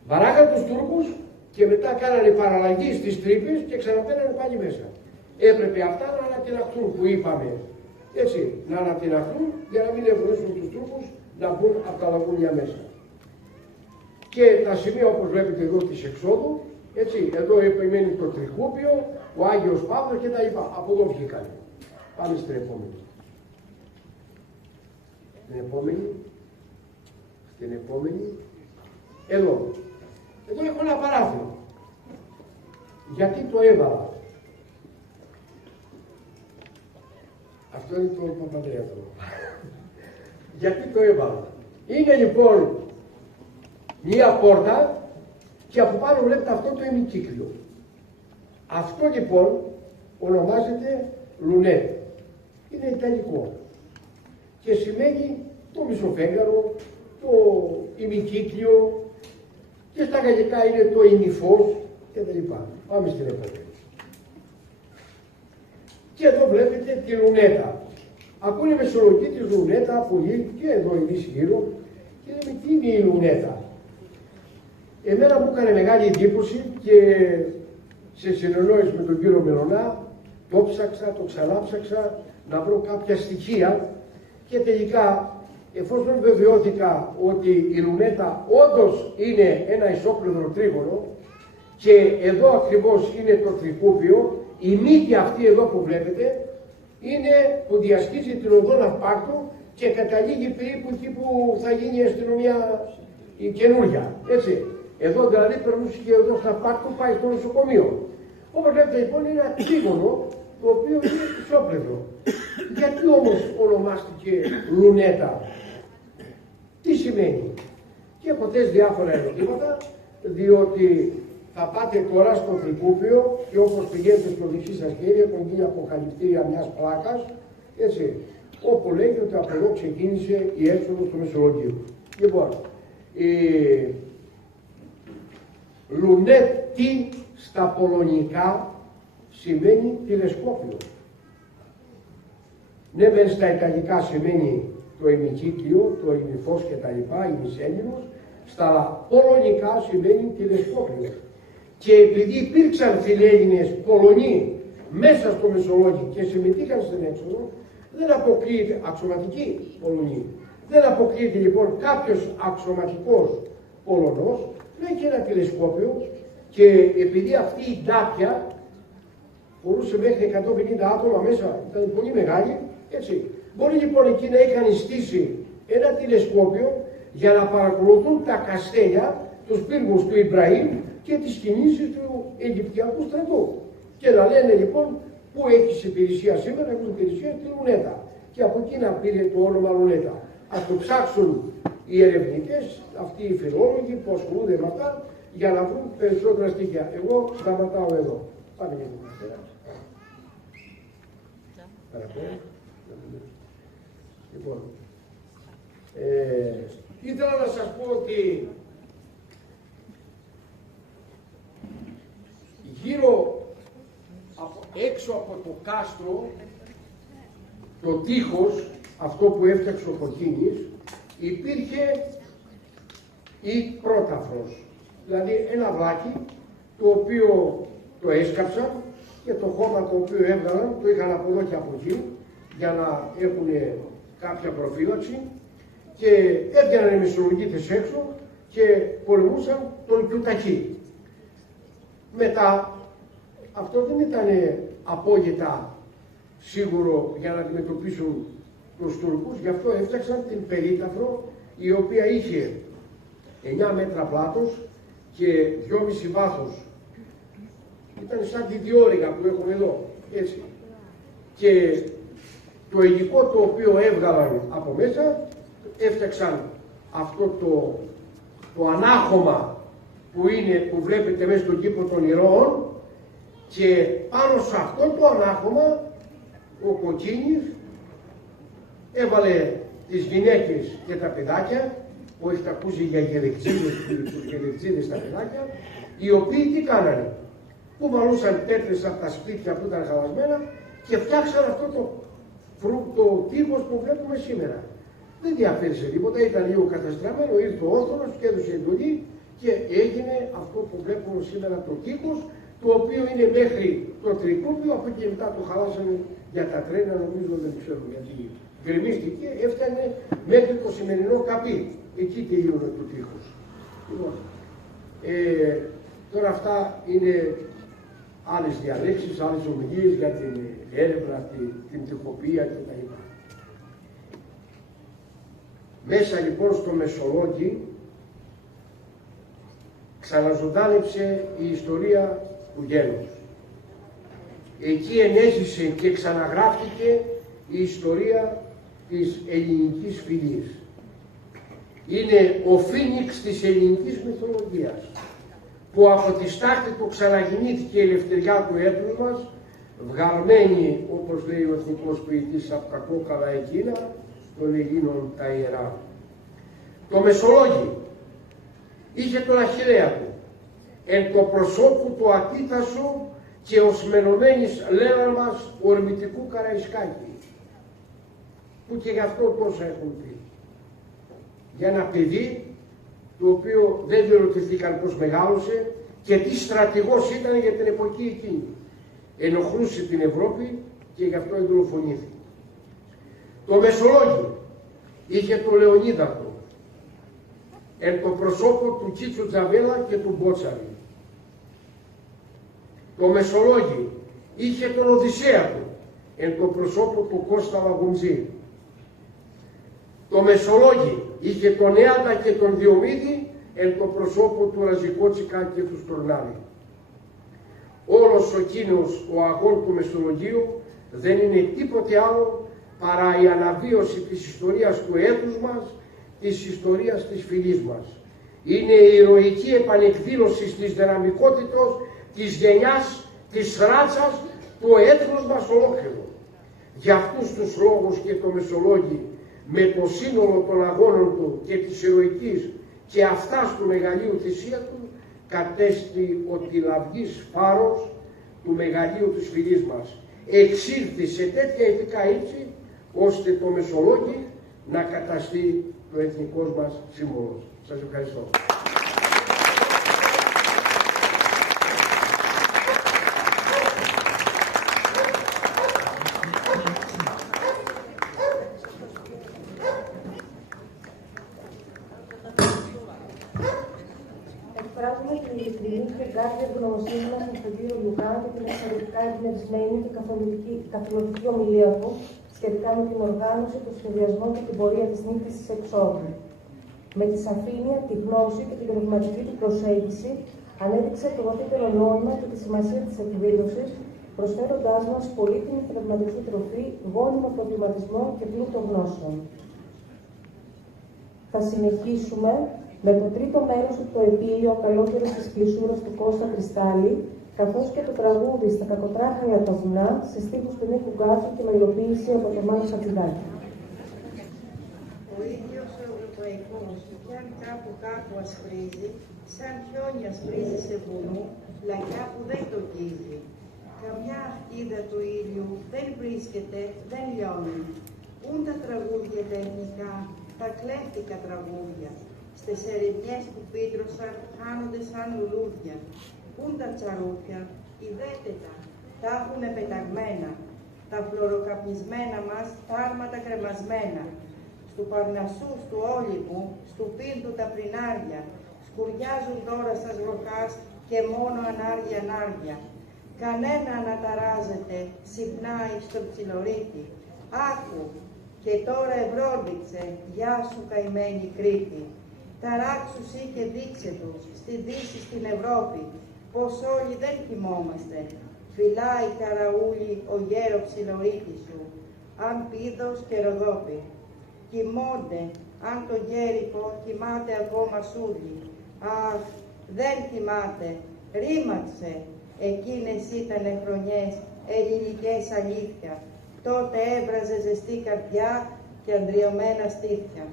βαράγανε τους Τούρκους και μετά κάνανε παραλλαγή στις τρύπες και ξαναπαίνανε πάλι μέσα. Έπρεπε αυτά να ανατιναχθούν που είπαμε, έτσι, να ανατιναχθούν για να μην ευνοήσουν τους Τούρκους να μπουν από τα λαγούμια μέσα. Και τα σημεία όπως βλέπετε εδώ της εξόδου, έτσι, εδώ επιμένει το Τρικούπιο, ο Άγιος Παύλος και τα λοιπά. Από εδώ βγήκανε. Πάμε στην επόμενη. Στην επόμενη. Εδώ. Εδώ έχω ένα παράθυρο. Γιατί το έβαλα? Αυτό είναι το Παπανδρέατρο. Γιατί το έβαλα? Είναι λοιπόν μία πόρτα και από πάνω βλέπετε αυτό το ημικύκλιο. Αυτό λοιπόν ονομάζεται λουνέτ. Είναι ιταλικό και σημαίνει το μισοφέγγαρο, το ημικύκλιο και στα γαλλικά είναι το ημιφός κτλ. Πάμε στην επόμενη. Και εδώ βλέπετε τη λουνέτα. Ακούνε μεσολογική τη λουνέτα, πολύ και εδώ εμείς γύρω και λέμε τι είναι η λουνέτα. Εμένα μου έκανε μεγάλη εντύπωση και σε συνεννόηση με τον κύριο Μελωνά το ψάξα, το ξανάψαξα να βρω κάποια στοιχεία και τελικά εφόσον βεβαιώθηκα ότι η λουνέτα όντως είναι ένα ισόκλειδρο τρίγωνο και εδώ ακριβώς είναι το Τρικούπιο, η μύτη αυτή εδώ που βλέπετε είναι που διασχίζει την οδό Ναυπάκτου και καταλήγει περίπου εκεί που θα γίνει η αστυνομία η καινούρια. Έτσι. Εδώ δηλαδή περνούσε και εδώ στα Ναυπάκτου πάει στο νοσοκομείο. Όπως βλέπετε λοιπόν είναι ένα τρίγωνο το οποίο είναι ισόπλευρο. Γιατί όμως ονομάστηκε λουνέτα? Τι σημαίνει? Και έχω θέσει διάφορα ερωτήματα, διότι θα πάτε τώρα στο Τρικούπιο και όπως πηγαίνετε στο δεξί σας χέρι έχουν γίνει αποκαλυπτήρια μιας πλάκας, έτσι, όπου λέγει ότι από εδώ ξεκίνησε η έξοδος του Μεσολογγίου. Λοιπόν, λουνέτη στα πολωνικά σημαίνει τηλεσκόπιο. Ναι, μεν στα ιταλικά σημαίνει το ημικύκλιο, το ημιφός και τα λοιπά, ημισέλινος, στα πολωνικά σημαίνει τηλεσκόπιο. Και επειδή υπήρξαν φιλέλληνες Πολωνοί μέσα στο Μεσολόγγι και συμμετείχαν στην έξοδο, δεν αποκλείεται, αξιωματικοί Πολωνοί, δεν αποκλείεται λοιπόν κάποιος αξιωματικός Πολωνός με και ένα τηλεσκόπιο και επειδή αυτή η ντάπια μπορούσε μέχρι 150 άτομα μέσα, ήταν πολύ μεγάλη, έτσι. Μπορεί λοιπόν εκεί να είχαν στήσει ένα τηλεσκόπιο για να παρακολουθούν τα καστέλια, τους πύργους του Ιμπραήμ και τις κινήσεις του Αιγυπτιακού στρατού. Και να λένε λοιπόν πού έχεις υπηρεσία σήμερα, έχεις υπηρεσία στη Λουνέτα. Και από εκεί να πήρε το όνομα Λουνέτα. Ας το ψάξουν οι ερευνητές, αυτοί οι φιλόλογοι που ασχολούνται με αυτά, για να βρουν περισσότερα στοιχεία. Εγώ σταματάω εδώ. Πάμε για την Παραπέρα. Παραπέρα. Λοιπόν, ήθελα να σας πω ότι γύρω έξω από το κάστρο, το τείχος, αυτό που έφτιαξε ο Κοκκίνης, υπήρχε η πρόταφρος, δηλαδή ένα βλάκι το οποίο το έσκαψαν και το χώμα το οποίο έβγαλαν το είχαν από εδώ και από εκεί για να έχουν κάποια προφύλαξη και έβγαιναν οι μεσολογγίτες έξω και πολεμούσαν τον Κιουτακή. Μετά, αυτό δεν ήταν απόγευτα σίγουρο για να αντιμετωπίσουν τους Τούρκους, γι' αυτό έφτιαξαν την περίταφρο η οποία είχε 9 μέτρα πλάτος και 2,5 βάθος. Ήταν σαν τη διόρυγα που έχουμε εδώ, έτσι. Και το υλικό το οποίο έβγαλαν από μέσα, έφτιαξαν αυτό το ανάχωμα που βλέπετε μέσα στον κήπο των ηρώων και πάνω σε αυτό το ανάχωμα ο Κοκκίνης έβαλε τις γυναίκες και τα παιδάκια, που έχετε ακούσει για γερεξίδες τα παιδάκια, οι οποίοι τι κάνανε, που βαλούσαν πέτρες από τα σπίτια που ήταν χαλασμένα και φτιάξαν αυτό το τείχος που βλέπουμε σήμερα. Δεν διαφέρησε τίποτα, ήταν λίγο καταστραμμένο, ήρθε ο Όθωνος και έδωσε εντολή και έγινε αυτό που βλέπουμε σήμερα το τείχος, το οποίο είναι μέχρι το Τρικούπιο, από εκεί μετά το χαλάσανε για τα τρένα, νομίζω δεν ξέρω γιατί. Γκρεμίστηκε, έφτανε μέχρι το σημερινό Καπί. Εκεί τελείωνε το τείχος. Λοιπόν, τώρα αυτά είναι άλλες διαλέξεις, άλλες ομιλίες για την έρευνα, την τοιχοποιία κτλ. Μέσα λοιπόν στο Μεσολόγγι ξαναζωντάνεψε η ιστορία του γένους. Εκεί ενέζησε και ξαναγράφτηκε η ιστορία της ελληνικής φυλής. Είναι ο φίνιξ της ελληνικής μυθολογίας, που από τη στάχτη του ξαναγεννήθηκε η ελευθεριά του έθνους μας, βγαλμένη, όπως λέει ο εθνικός ποιητής, από τα κόκαλα εκείνα των Ελλήνων τα ιερά. Το Μεσολόγγι είχε τον Αχιλλέα του, εν το προσώπου του Ατίτασου και ως μενωμένης λέναν μας ορμητικού Καραϊσκάκη, που και γι' αυτό τόσα έχουν πει. Για ένα παιδί το οποίο δεν διερωτηθήκαν πώς μεγάλωσε και τι στρατηγός ήταν για την εποχή εκείνη. Ενοχλούσε την Ευρώπη και γι' αυτό δολοφονήθηκε. Το Μεσολόγγι είχε το Λεωνίδακο, εν το προσώπο του Κίτσου Τζαβέλα και του Μπότσαρη. Το Μεσολόγγι είχε τον Οδυσσέα του, εν το προσώπο του Κώστα Λαγουμζή. Το Μεσολόγγι είχε τον Έαντα και τον Διομήδη, εν το προσώπο του Ραζικότσικα και του Στορνάρη. Όλος ο εκείνος ο αγών του Μεσολογγίου δεν είναι τίποτε άλλο παρά η αναβίωση της ιστορίας του έθνους μας, της ιστορίας της φυλής μας. Είναι η ηρωική επανεκδήλωση της δυναμικότητας, της γενιάς, της ράτσας, του έθνους μας ολόκληρο. Για αυτούς τους λόγους και το Μεσολόγγι, με το σύνολο των αγώνων του και της ηρωικής και αυτάς του μεγαλείου θυσία του, κατέστη ο τυλαυγής φάρος του μεγαλείου της φυλής μας. Εξήλθει σε τέτοια ηθικά ύψη, ώστε το Μεσολόγγι να καταστεί το εθνικός μας σύμβολος. Σας ευχαριστώ. Εκφράζουμε την ειλικρινή και εγκάρδια ευγνωμοσύνη μας στον κύριο Λουκά για την εξαιρετικά εμπνευσμένη και καθολική ομιλία του σχετικά με την οργάνωση, τον σχεδιασμό και την πορεία της νύχτης της εξόδου. Με τη σαφήνεια, τη γνώση και την πνευματική του προσέγγιση ανέδειξε το βαθύτερο νόημα και τη σημασία της εκδήλωσης, προσφέροντάς μας πολύτιμη πνευματική τροφή, γόνιμο προβληματισμό και πλούτο γνώσεων. Θα συνεχίσουμε με το τρίτο μέρος του επίλιο «Ο καλόκαιρος της κλεισούρας» του Κώστα Κρυστάλλη, καθώς και το τραγούδι «Στα κακοτράχαλα τα βουνά» σε στίχους του Νίκου Γκάτσου και με υλοποίηση από το Μάνο Σατζηδάκη. Ο ίδιος ο ευρωπαϊκός, κι αν κάπου ασπρίζει, σαν χιόνι ασπρίζει σε βουνού, λαγιά που δεν το αγγίζει. Καμιά αχτίδα του ήλιου δεν βρίσκεται, δεν λιώνει. Ούν τα τραγούδια τα εθνικά, τα κλέφτικα τραγούδια, στις ερημιές που πίτρωσαν χάνονται σαν λουλούδια. Πούν τα τσαρούφια, ειδέτε τα έχουνε πεταγμένα, τα φλωροκαπνισμένα μας, τα άρματα κρεμασμένα. Στου Παρνασσού, στου Όλυμπου, στου Πύλτου τα πρινάρια, σκουριάζουν τώρα σας βροχάς και μόνο ανάρια. Κανένα αναταράζεται, συμπνάει στο ψιλορίτη. Άκου, και τώρα ευρόντιξε, γεια σου καημένη Κρήτη. Ταράξου σύ και δείξε τους, στην Δύση, στην Ευρώπη, πως όλοι δεν κοιμόμαστε. Φυλάει καραούλη ο γέρο ψιλορίτη σου, αν Πίδος και Ροδόπη. Κοιμώνται, αν το Γέρικο κοιμάται ακόμα σούδι. Αχ, δεν κοιμάται, ρήμαξε. Εκείνες ήτανε χρονιές, ελληνικές αλήθεια. τότε έβραζε ζεστή καρδιά και αντριωμένα στήθια.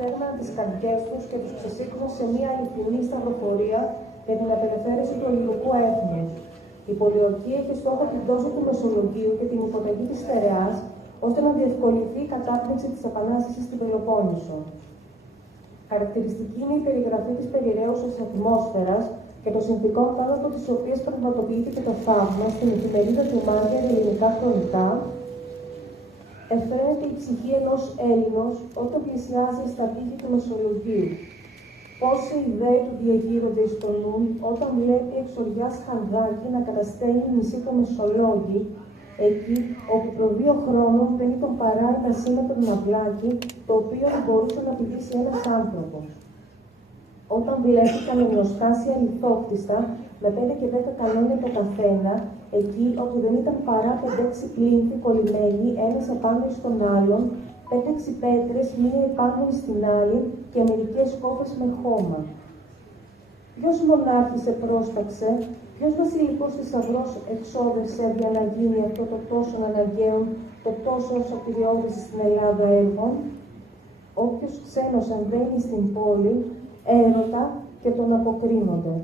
Παίρναν τις καρδιές τους και τους ξεσήκωσαν σε μια αληθινή σταυροφορία για την απελευθέρωση του ελληνικού έθνους. Η πολιορκία έχει στόχο την πτώση του Μεσολογγίου και την υποταγή της στερεάς, ώστε να διευκολυνθεί η κατάπτυξη της Επανάστασης στην Πελοπόννησο. Χαρακτηριστική είναι η περιγραφή της περιραίωσης ατμόσφαιρας και των συνθηκών πάνω από τις οποίες πραγματοποιήθηκε το θαύμα στην εφημερίδα του Μάρτια ελληνικά χρονικά. Εφαίνεται η ψυχή ενός Έλληνος όταν πλησιάζει στα τείχη του Μεσολογγίου. Πόσοι ιδέοι του διεγείρονται εις το νου όταν βλέπει εξοριάς χανδάκι να καταστέλνει μισή το Μεσολόγγι, εκεί όπου προ 2 χρόνων δεν ήταν παρά η ασύμετρο ναυλάκι, το οποίο μπορούσε να πηδήσει ένας άνθρωπος. Όταν βλέπει κανονιοστάσια λιθόκτιστα, με 5 και 10 κανόνια το καθένα, εκεί όπου δεν ήταν παρά 5-6 πλήνθοι κολλημένοι ένας επάνω στον άλλον, 5-6 πέτρες μία επάνω στην άλλη και μερικές κόφες με χώμα. Ποιος μονάρχης επρόσταξε, ποιος βασιλικός θησαυρός εξόδευσε για να γίνει αυτό το τόσο αναγκαίο, το τόσο σωτηριώδης στην Ελλάδα έργο? Όποιος ξένος εμβαίνει στην πόλη, έρωτα και τον αποκρίνονται.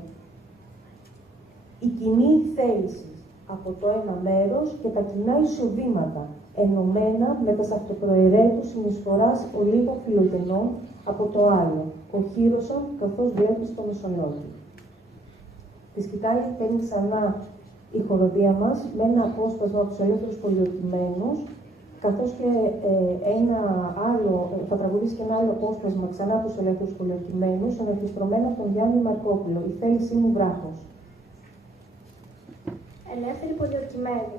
Η κοινή θέληση από το ένα μέρος και τα κοινά εισοδήματα, ενωμένα με τα αυτοπροαιρέτους συνεισφοράς ολίγων φιλογενών από το άλλο, οχύρωσαν καθώς βλέπει στο Μεσολόγγιο. Τη σκητάλη παίρνει ξανά η χοροδία μας με ένα απόσπασμα από τους ελεύθερους πολιορκημένους, καθώς και θα τραγουδήσει και ένα άλλο απόσπασμα ξανά από τους ελεύθερους πολιορκημένους, αναρχιστρωμένα από τον Γιάννη Μαρκόπουλο, «Η θέλησή μου βράχος». Ελεύθεροι πολιορκημένοι.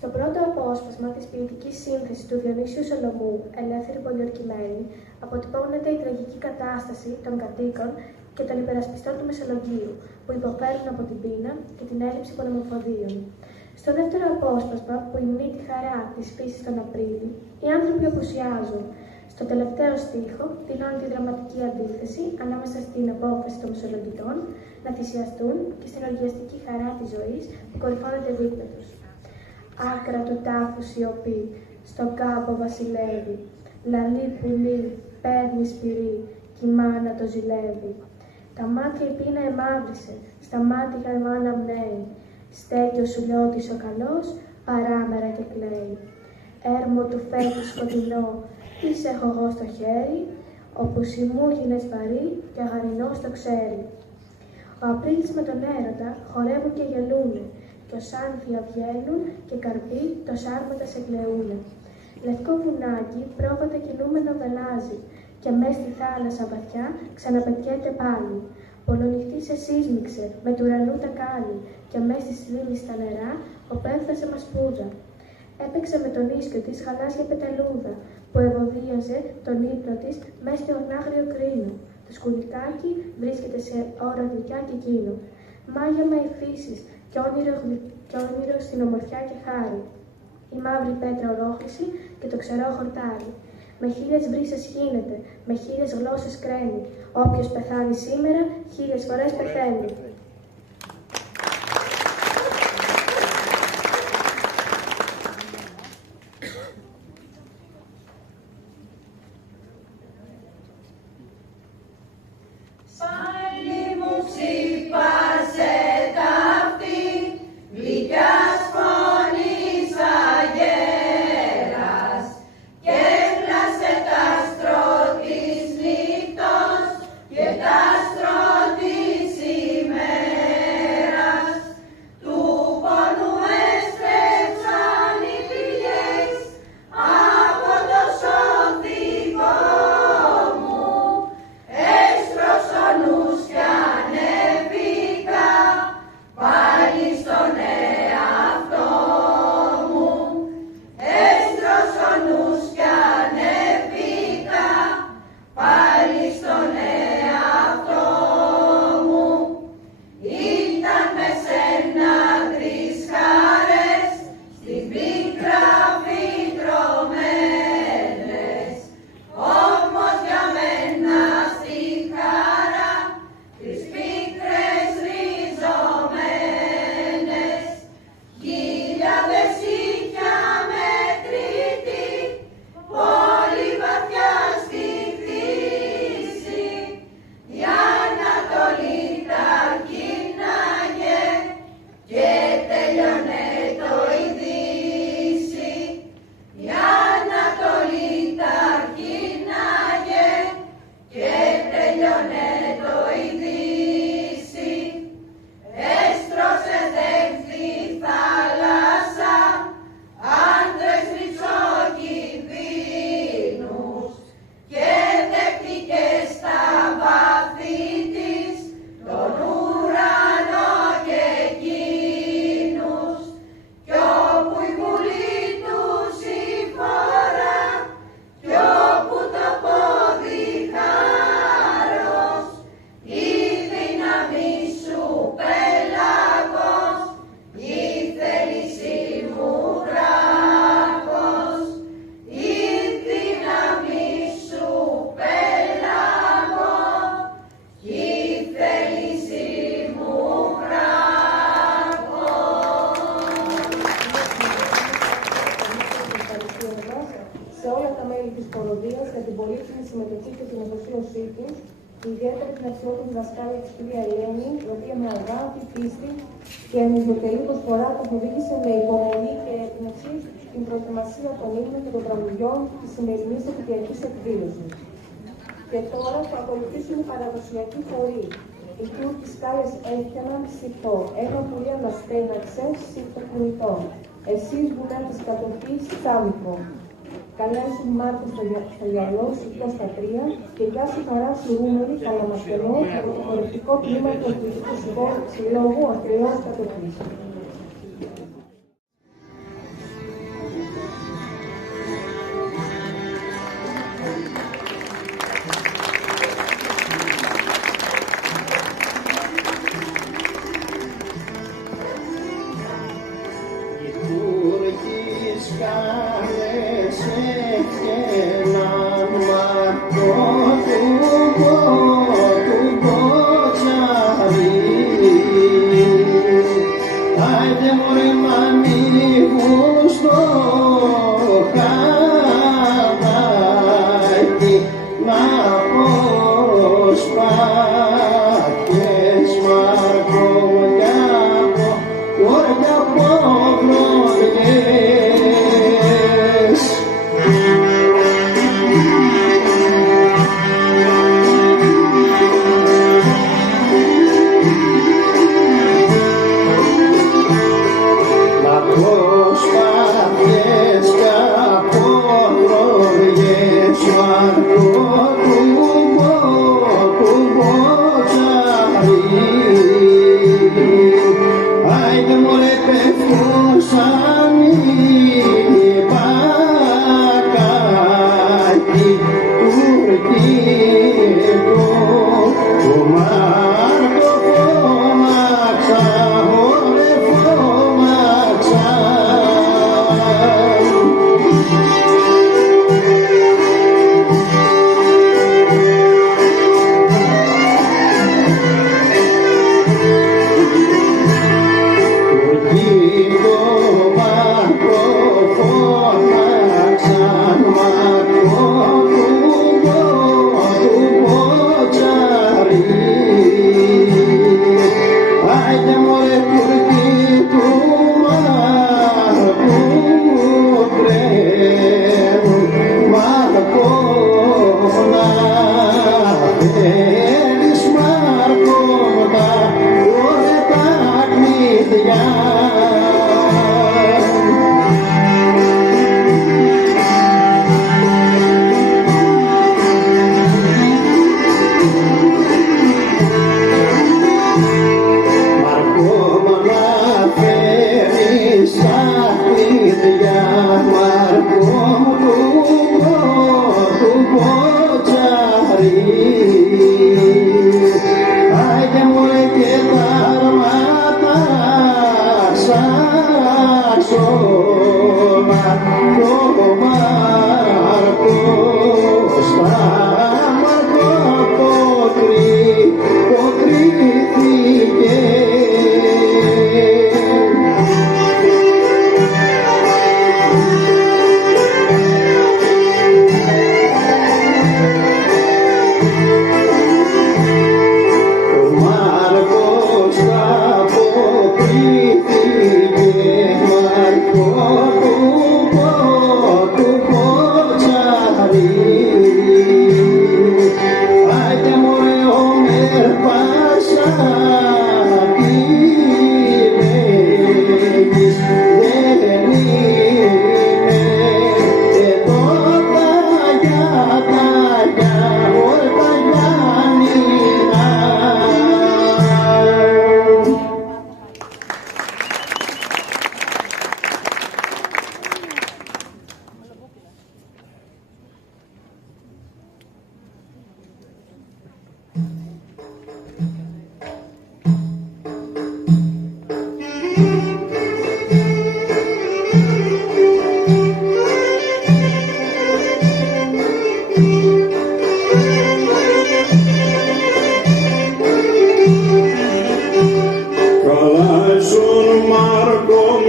Στο πρώτο απόσπασμα της ποιητικής σύνθεσης του Διονύσιου Σολομού, «Ελεύθερη πολιορκημένη», αποτυπώνεται η τραγική κατάσταση των κατοίκων και των υπερασπιστών του Μεσολογγίου, που υποφέρουν από την πείνα και την έλλειψη πολεμοφοδίων. Στο δεύτερο απόσπασμα, που υμνεί τη χαρά της φύσης τον Απρίλη, οι άνθρωποι απουσιάζουν. Στο τελευταίο στίχο, τυνώνει τη δραματική αντίθεση ανάμεσα στην απόφαση των Μεσολογγιτών να θυσιαστούν και στην οργιαστική χαρά της ζωής που κορυφώνεται δίπλα τους. Άκρα του τάφου σιωπή, στον κάμπο βασιλεύει. Λαλή πουλί, παίρνει σπυρί, κι η μάνα το ζηλεύει. Τα μάτια η πείνα εμαύρισε, στα μάτια εγώ αναμνέει. Στέκει ο σουλιώτης ο καλός, παράμερα και κλαίει. Έρμο του φέτου σκοτεινό, τι σε έχω εγώ στο χέρι, όπου σημού γίνες βαρύ και αγαρινός το ξέρει. Ο Απρίλης με τον έρωτα χορεύουν και γελούνε, κι ως άνθια βγαίνουν και καρποί το σάρματα σε κλαιούνε. Λευκό βουνάκι πρόβατα κινούμενο βελάζει, και μες στη θάλασσα βαθιά ξαναπετιέται πάλι. Πολονυχτή σε σύσμιξε, με του ουρανού τα κάλλη, και μες στη λίμνη στα νερά ο πέφτασε μασπούδα. Έπαιξε με τον ίσκιο της γαλάζια πεταλούδα, που ευωδίαζε τον ύπνο της μες στο ορνάγριο κρίνο. Το σκουλικάκι βρίσκεται σε ώρα γλυκιά και εκείνο. Μάγεμα η φύσης και όνειρο στην ομορφιά και χάρη. Η μαύρη πέτρα ορόχληση και το ξερό χορτάρι. Με 1000 βρύσες χύνεται, με 1000 γλώσσες κραίνει. Όποιος πεθάνει σήμερα, 1000 φορές πεθαίνει. Ιδιαίτερα την αξιότιμη δασκάλια της κυρία Ελένη, η οποία με αγάπη, πίστη και ανιδιοτελή προσφορά τον οδήγησε με υπομονή και έμπνευση στην προετοιμασία των ύμνων και των τραγουδιών της σημερινής επαιτειακής εκδήλωσης. Και τώρα θα ακολουθήσουν οι παραδοσιακοί χοροί. Οι Τούρκοι σκάλες έφτιαναν σιφτό, ένα πουλί αναστέναξε σιφτοκουνητό. Εσείς βουνάτες κατοχής σάμικο. Καλά σου Μάρκο στο γυαλό, σιφτό στα 3 και γεια σου χαρά σου Ρούμελη, καλαμαστενό από το χορευτικό κλίμα του Αθλητικού Συλλόγου Αθλητών Κατοχής.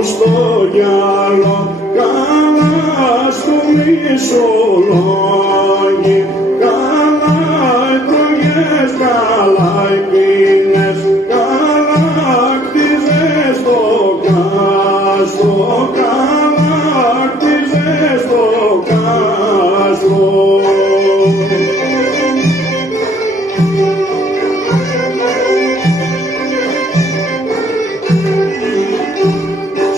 στο γυαλό, καλά στο μισολόγι, καλά οι τρογιές, καλά οι πίνες, καλά κτίζες το κάστρο, καλά κτίζες το κάστρο.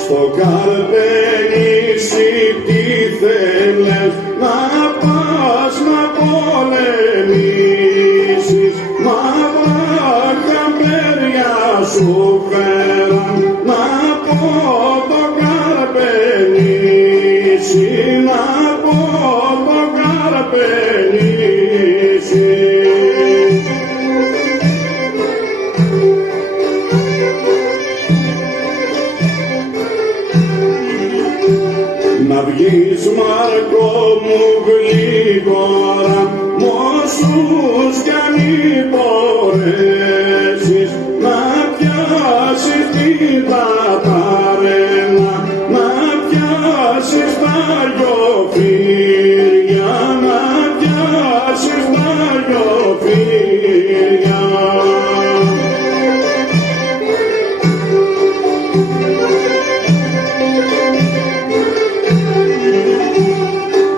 Στο Καρπενήσι τι θέλες, να πας να πολεμήσεις, μαύρα καμπέρια σου φέραν, να πω το Καρπενήσι, να πω το Καρπενήσι. Να βγεις Μάρκο μου γλίγορα, μόσους κι αν υπορέσεις, να πιάσεις την ταταρένα, να πιάσεις τα γιοφύρια, να πιάσεις τα γιοφύρια.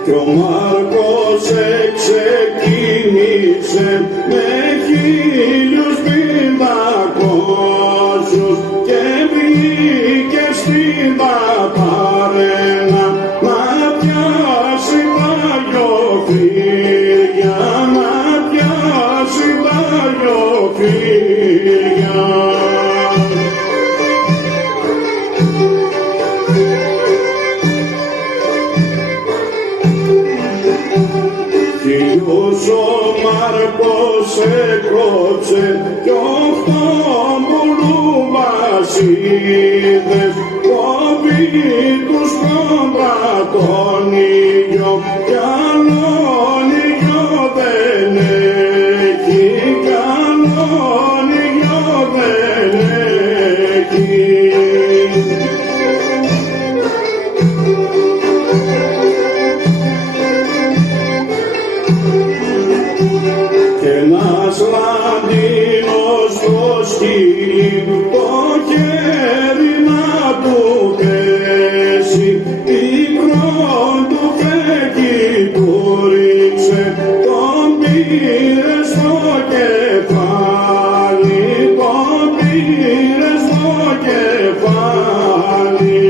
Κι ο Μάρκος ξεκίνησε με 1500 και βγήκε στην Παπαρένα να πιάσει τα γιοφύρια, να πιάσει τα γιοφύρια. Χιλιούς ο Μάρκος έκοψε κι 8 μπουλουβασίδες, κόβει τους κόμπρα τον ήλιο κι άλλον ήλιο δεν έχει, κι άλλον ήλιο δεν έχει. Και ένας Λαντίνος στο σκύλι το χέρι να του πέσει, υγρόν του φέκι του ρίξε, τον πήρε στο κεφάλι, τον πήρε στο κεφάλι.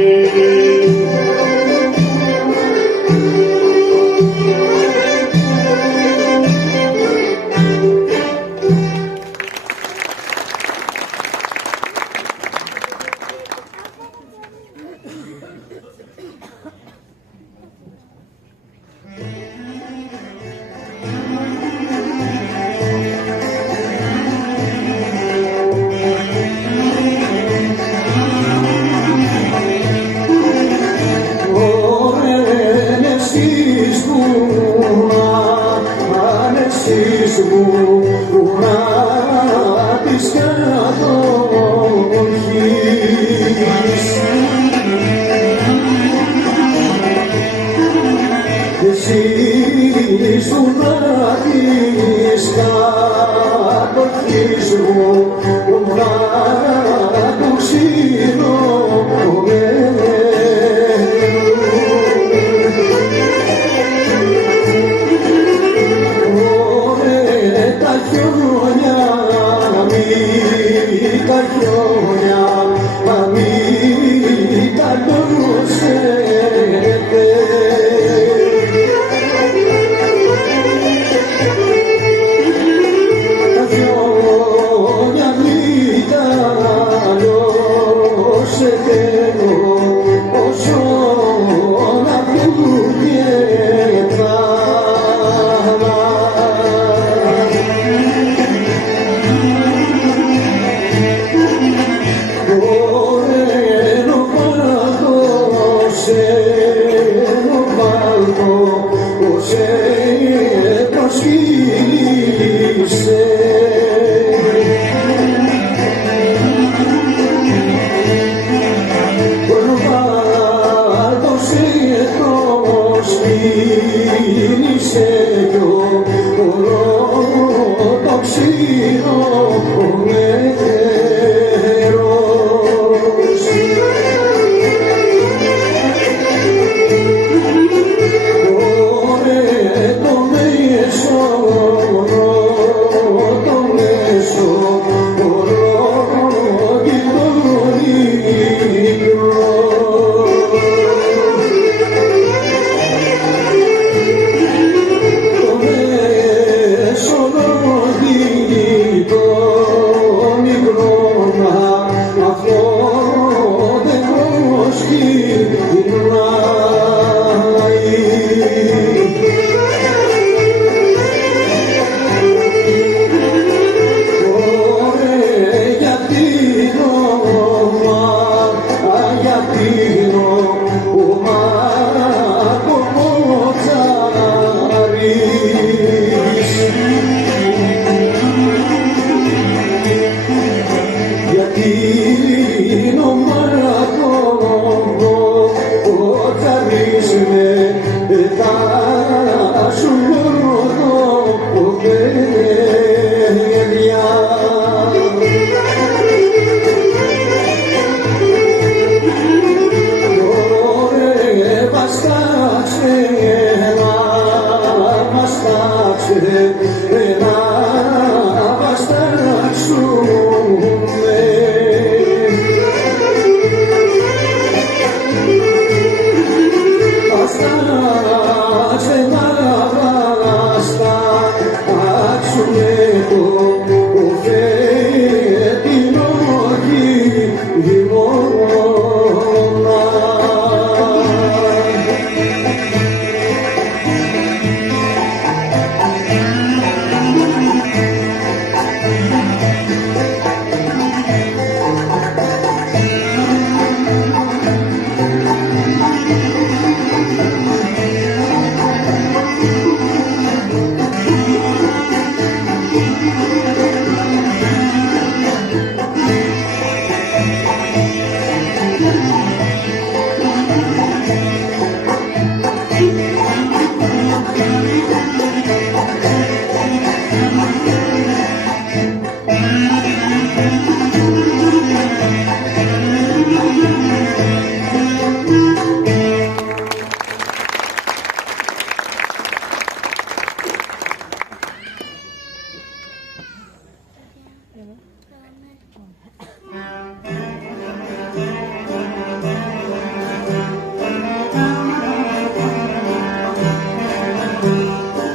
Τα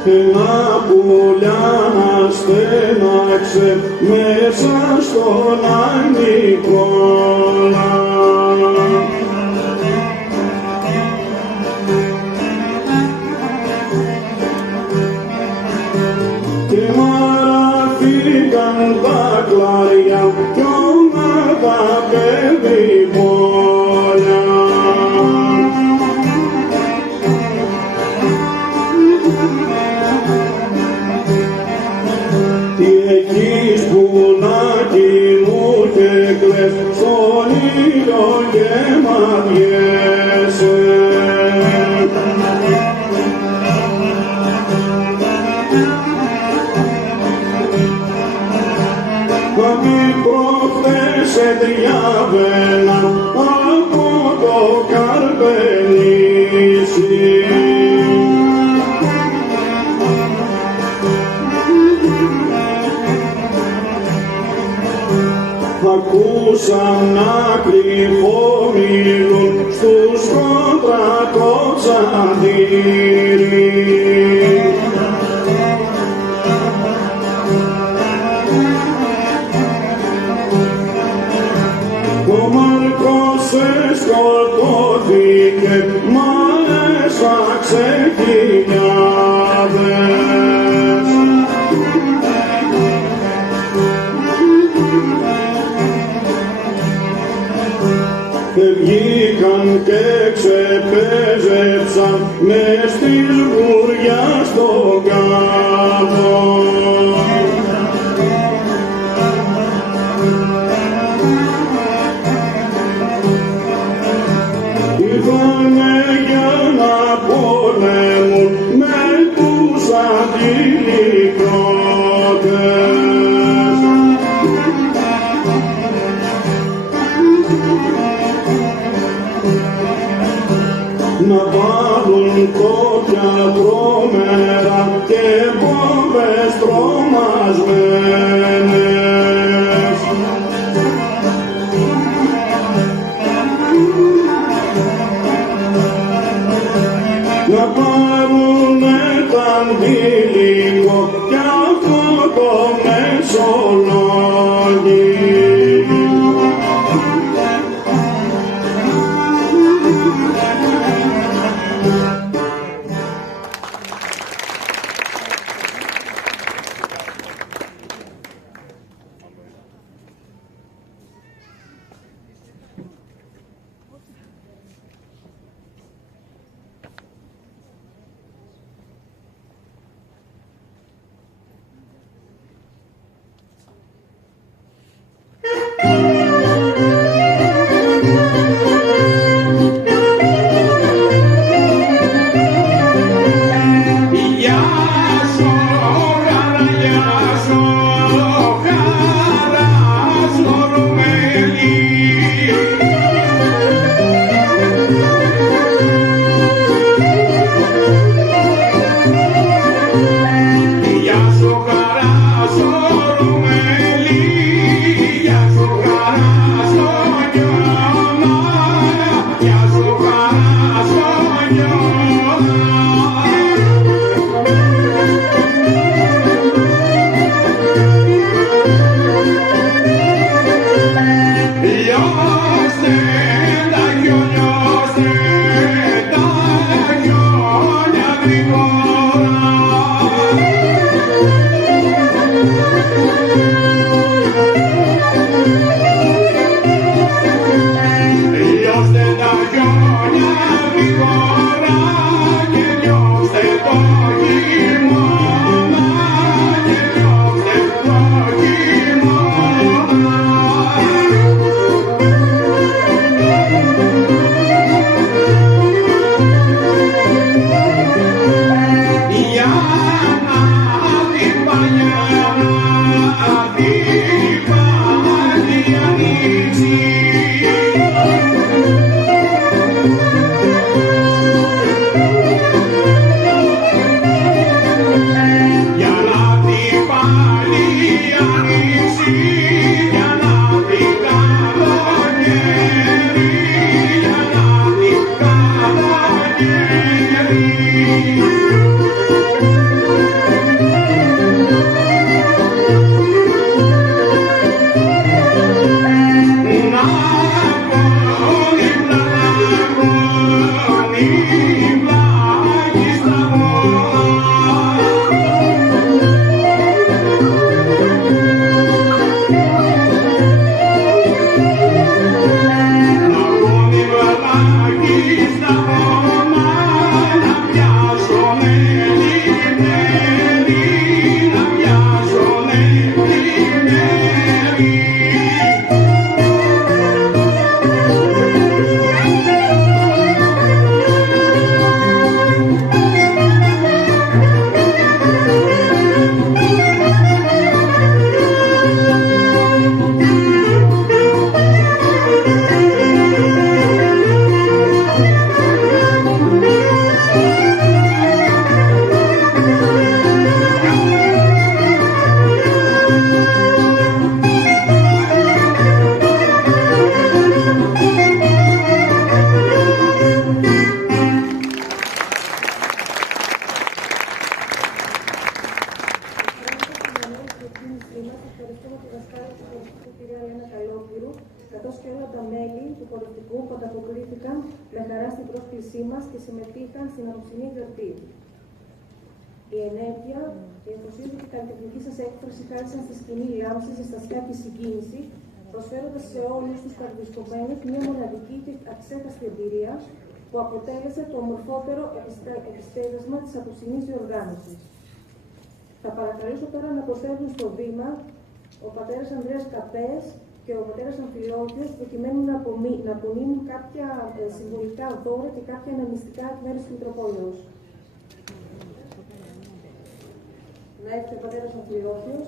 Ένα πουλιά στέναξε μέσα στον Ανικόλα. Και μαραθήκαν τα κλαριά κι όλα τα παιδίπολια. Στον ήλιο και μαδιέσαι. Μα μη προχθές διάβαινα από το Καρπενήσι. Ακούσαν να κρυφομιλούν στους κόντρα το τσαντήρι. Ο Μάρκος σκοτώθηκε, μα έσφαξε χιλιάδες. Βγήκαν και ξεπέζεψαν μες της βουριάς στον κάδο. Ήρθανε για να πολέμουν με τους αντιλικρότες. Να βάλουν κόπια τρομερά και βόμβες τρομασμένες. Η ενέργεια, η αφοσίωση και η καλλιτεχνική σας έκφραση χάρισαν στη σκηνή λάμψη, ζεστασιά και συγκίνηση, προσφέροντας σε όλους τους παρευρισκομένους μια μοναδική και αξέχαστη εμπειρία που αποτέλεσε το ομορφότερο επιστέγασμα της απόψινής διοργάνωσης. Θα παρακαλέσω τώρα να προσθέσουν στο βήμα ο πατέρας Ανδρέας Καπές και ο πατέρας Αμφιλόκιος, προκειμένου να απομείνουν κάποια συμβολικά δώρα και κάποια αναμνηστικά εκ μέρους του Μητροπόλεως. Να έρθει ο πατέρας Αμφιλόκιος.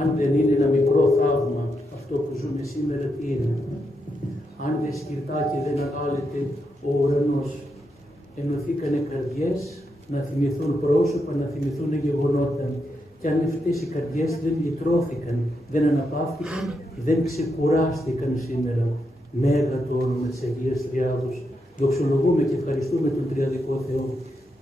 Αν δεν είναι ένα μικρό θαύμα αυτό που ζούμε σήμερα, τι είναι? Αν δεν σκυρτά και δεν ανάλυτε ο ουρανός, ενωθήκανε καρδιές να θυμηθούν πρόσωπα, να θυμηθούν γεγονότα. Και αν αυτές οι καρδιές δεν λυτρώθηκαν, δεν αναπαύτηκαν, δεν ξεκουράστηκαν σήμερα. Μέγα το όνομα της Αγίας Τριάδος. Δοξολογούμε και ευχαριστούμε τον Τριαδικό Θεό.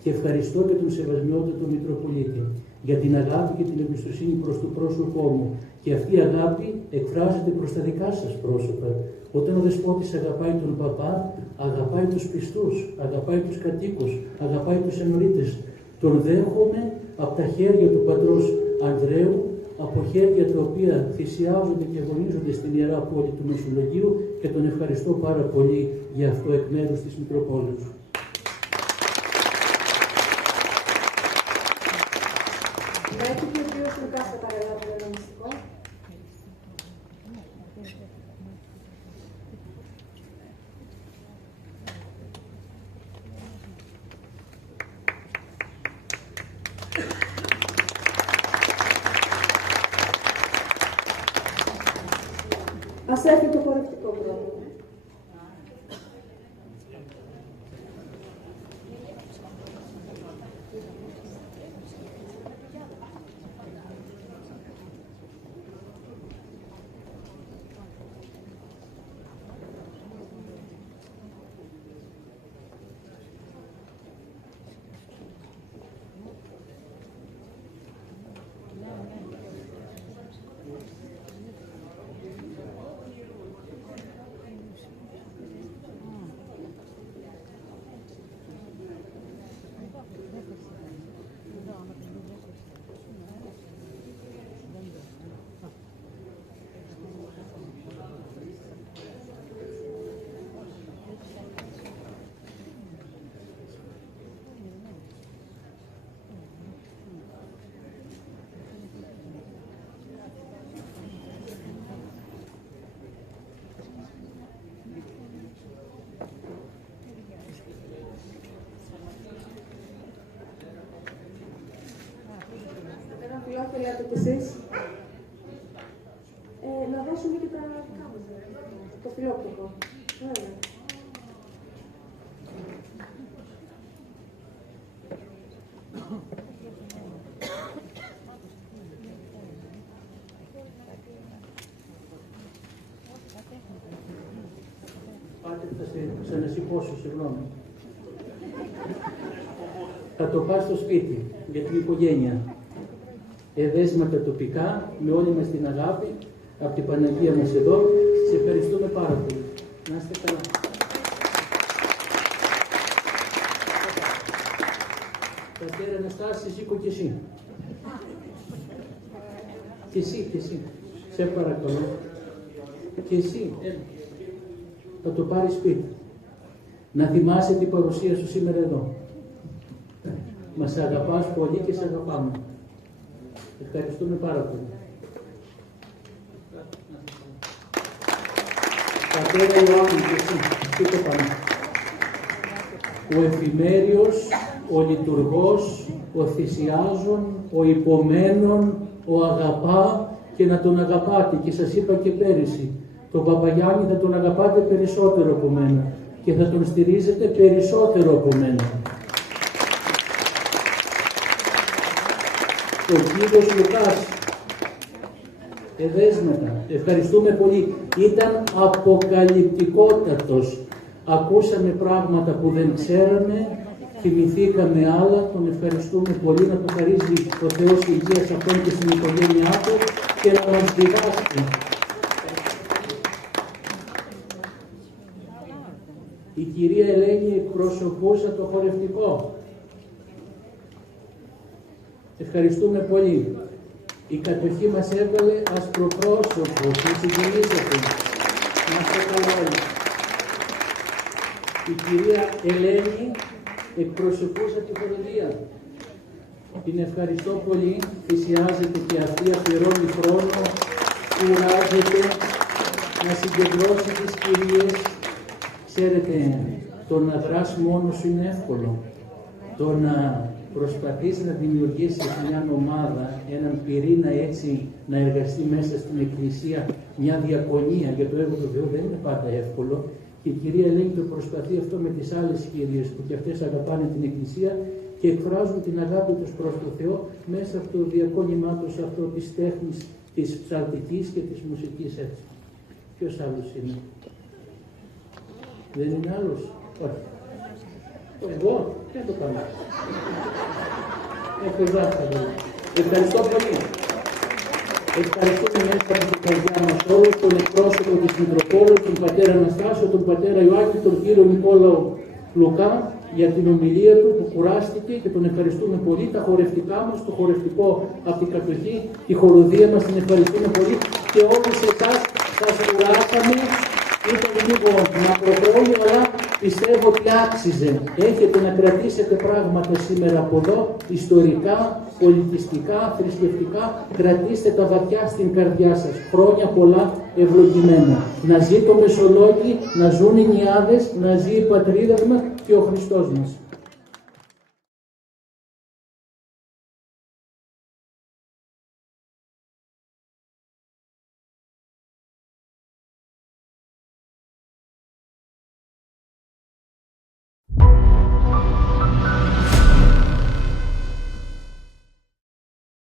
Και ευχαριστώ και τον Σεβασμιότατο Μητροπολίτη για την αγάπη και την εμπιστοσύνη προς το πρόσωπό μου. Και αυτή η αγάπη εκφράζεται προς τα δικά σας πρόσωπα. Όταν ο Δεσπότης αγαπάει τον Παπά, αγαπάει τους πιστούς, αγαπάει τους κατοίκους, αγαπάει τους ενορίτες. Τον δέχομαι από τα χέρια του πατρός Ανδρέου, από χέρια τα οποία θυσιάζονται και αγωνίζονται στην Ιερά Πόλη του Μεσολογγίου και τον ευχαριστώ πάρα πολύ για αυτό εκ μέρους της Μητροπόλεως. Ας έρθει το χορευτικό πρόγραμμα. Θέλετε κι εσείς να δώσουμε και τα δικά μας, το φιλόπτωχο. Ωραία. Πάτε, θα σε ξανασηκώσω, συγγνώμη. Θα το πας στο σπίτι για την οικογένεια. Εδέσματα τοπικά, με όλη μας την αγάπη, από την Παναγία μας εδώ. Σε ευχαριστούμε πάρα πολύ. Να είστε καλά. Πατέρα Αναστάση, σήκω κι εσύ. Και εσύ. Σε παρακαλώ. Και εσύ, θα το πάρεις σπίτι. Να θυμάσαι την παρουσία σου σήμερα εδώ. Μας αγαπάς πολύ και σε αγαπάμε. Ευχαριστούμε πάρα πολύ. Πατέρα Ιωάννη, και εσύ, τι το πάμε. Ο εφημέριος, ο λειτουργός, ο θυσιάζων, ο υπομένων, ο αγαπά και να τον αγαπάτε. Και σας είπα και πέρυσι, τον Παπαγιάννη θα τον αγαπάτε περισσότερο από μένα και θα τον στηρίζετε περισσότερο από μένα. Ο κύριος Λουκάς, εδέσματα, ευχαριστούμε πολύ. Ήταν αποκαλυπτικότατος. Ακούσαμε πράγματα που δεν ξέραμε, θυμηθήκαμε άλλα, τον ευχαριστούμε πολύ, να το χαρίζει ο Θεός υγείας αυτόν και στην οικογένειά του και να μας διδάσκει. Η κυρία Ελένη εκπροσωπούσα το χορευτικό. Ευχαριστούμε πολύ. Η κατοχή μας έβγαλε ασπροπρόσωπο, που συγκινήσατε. Να είστε καλά όλοι. Η κυρία Ελένη εκπροσωπούσα τη χοροδία. Την ευχαριστώ πολύ. Θυσιάζεται και αυτή, αφιερώνει χρόνο, κουράζεται να συγκεντρώσει τις κυρίες. Ξέρετε, το να δράσει μόνος σου είναι εύκολο. Το να προσπαθείς να δημιουργήσεις μια ομάδα, έναν πυρήνα έτσι να εργαστεί μέσα στην Εκκλησία, μια διακονία για το έργο του Θεού δεν είναι πάντα εύκολο. Και η κυρία Ελένη το προσπαθεί αυτό με τις άλλες κυρίες που και αυτές αγαπάνε την Εκκλησία και εκφράζουν την αγάπη τους προς τον Θεό μέσα από το διακόνημά τους αυτό της τέχνης, της ψαλτικής και της μουσικής έτσι. Ποιος άλλος είναι? Δεν είναι άλλος? Όχι. Εγώ δεν το κάνω. Έχω δάσκαλο. Ευχαριστώ πολύ. Ευχαριστούμε μέσα από την καρδιά μας όλους τον εκπρόσωπο της Μητροπόλου, τον πατέρα Αναστάσιο, τον πατέρα Ιωάκη, τον κύριο Νικόλαο Λουκά για την ομιλία του που κουράστηκε και τον ευχαριστούμε πολύ. Τα χορευτικά μας, το χορευτικό από την κατοχή, τη χοροδία μας την ευχαριστούμε πολύ και όλους εσάς σας κουράσαμε. Ήταν λίγο μακροχρόνιο, αλλά πιστεύω ότι άξιζε. Έχετε να κρατήσετε πράγματα σήμερα από εδώ, ιστορικά, πολιτιστικά, θρησκευτικά. Κρατήστε τα βαθιά στην καρδιά σας. Χρόνια πολλά ευλογημένα. Να ζει το Μεσολόγγι, να ζουν οι νιάδες, να ζει η πατρίδα μας και ο Χριστός μας.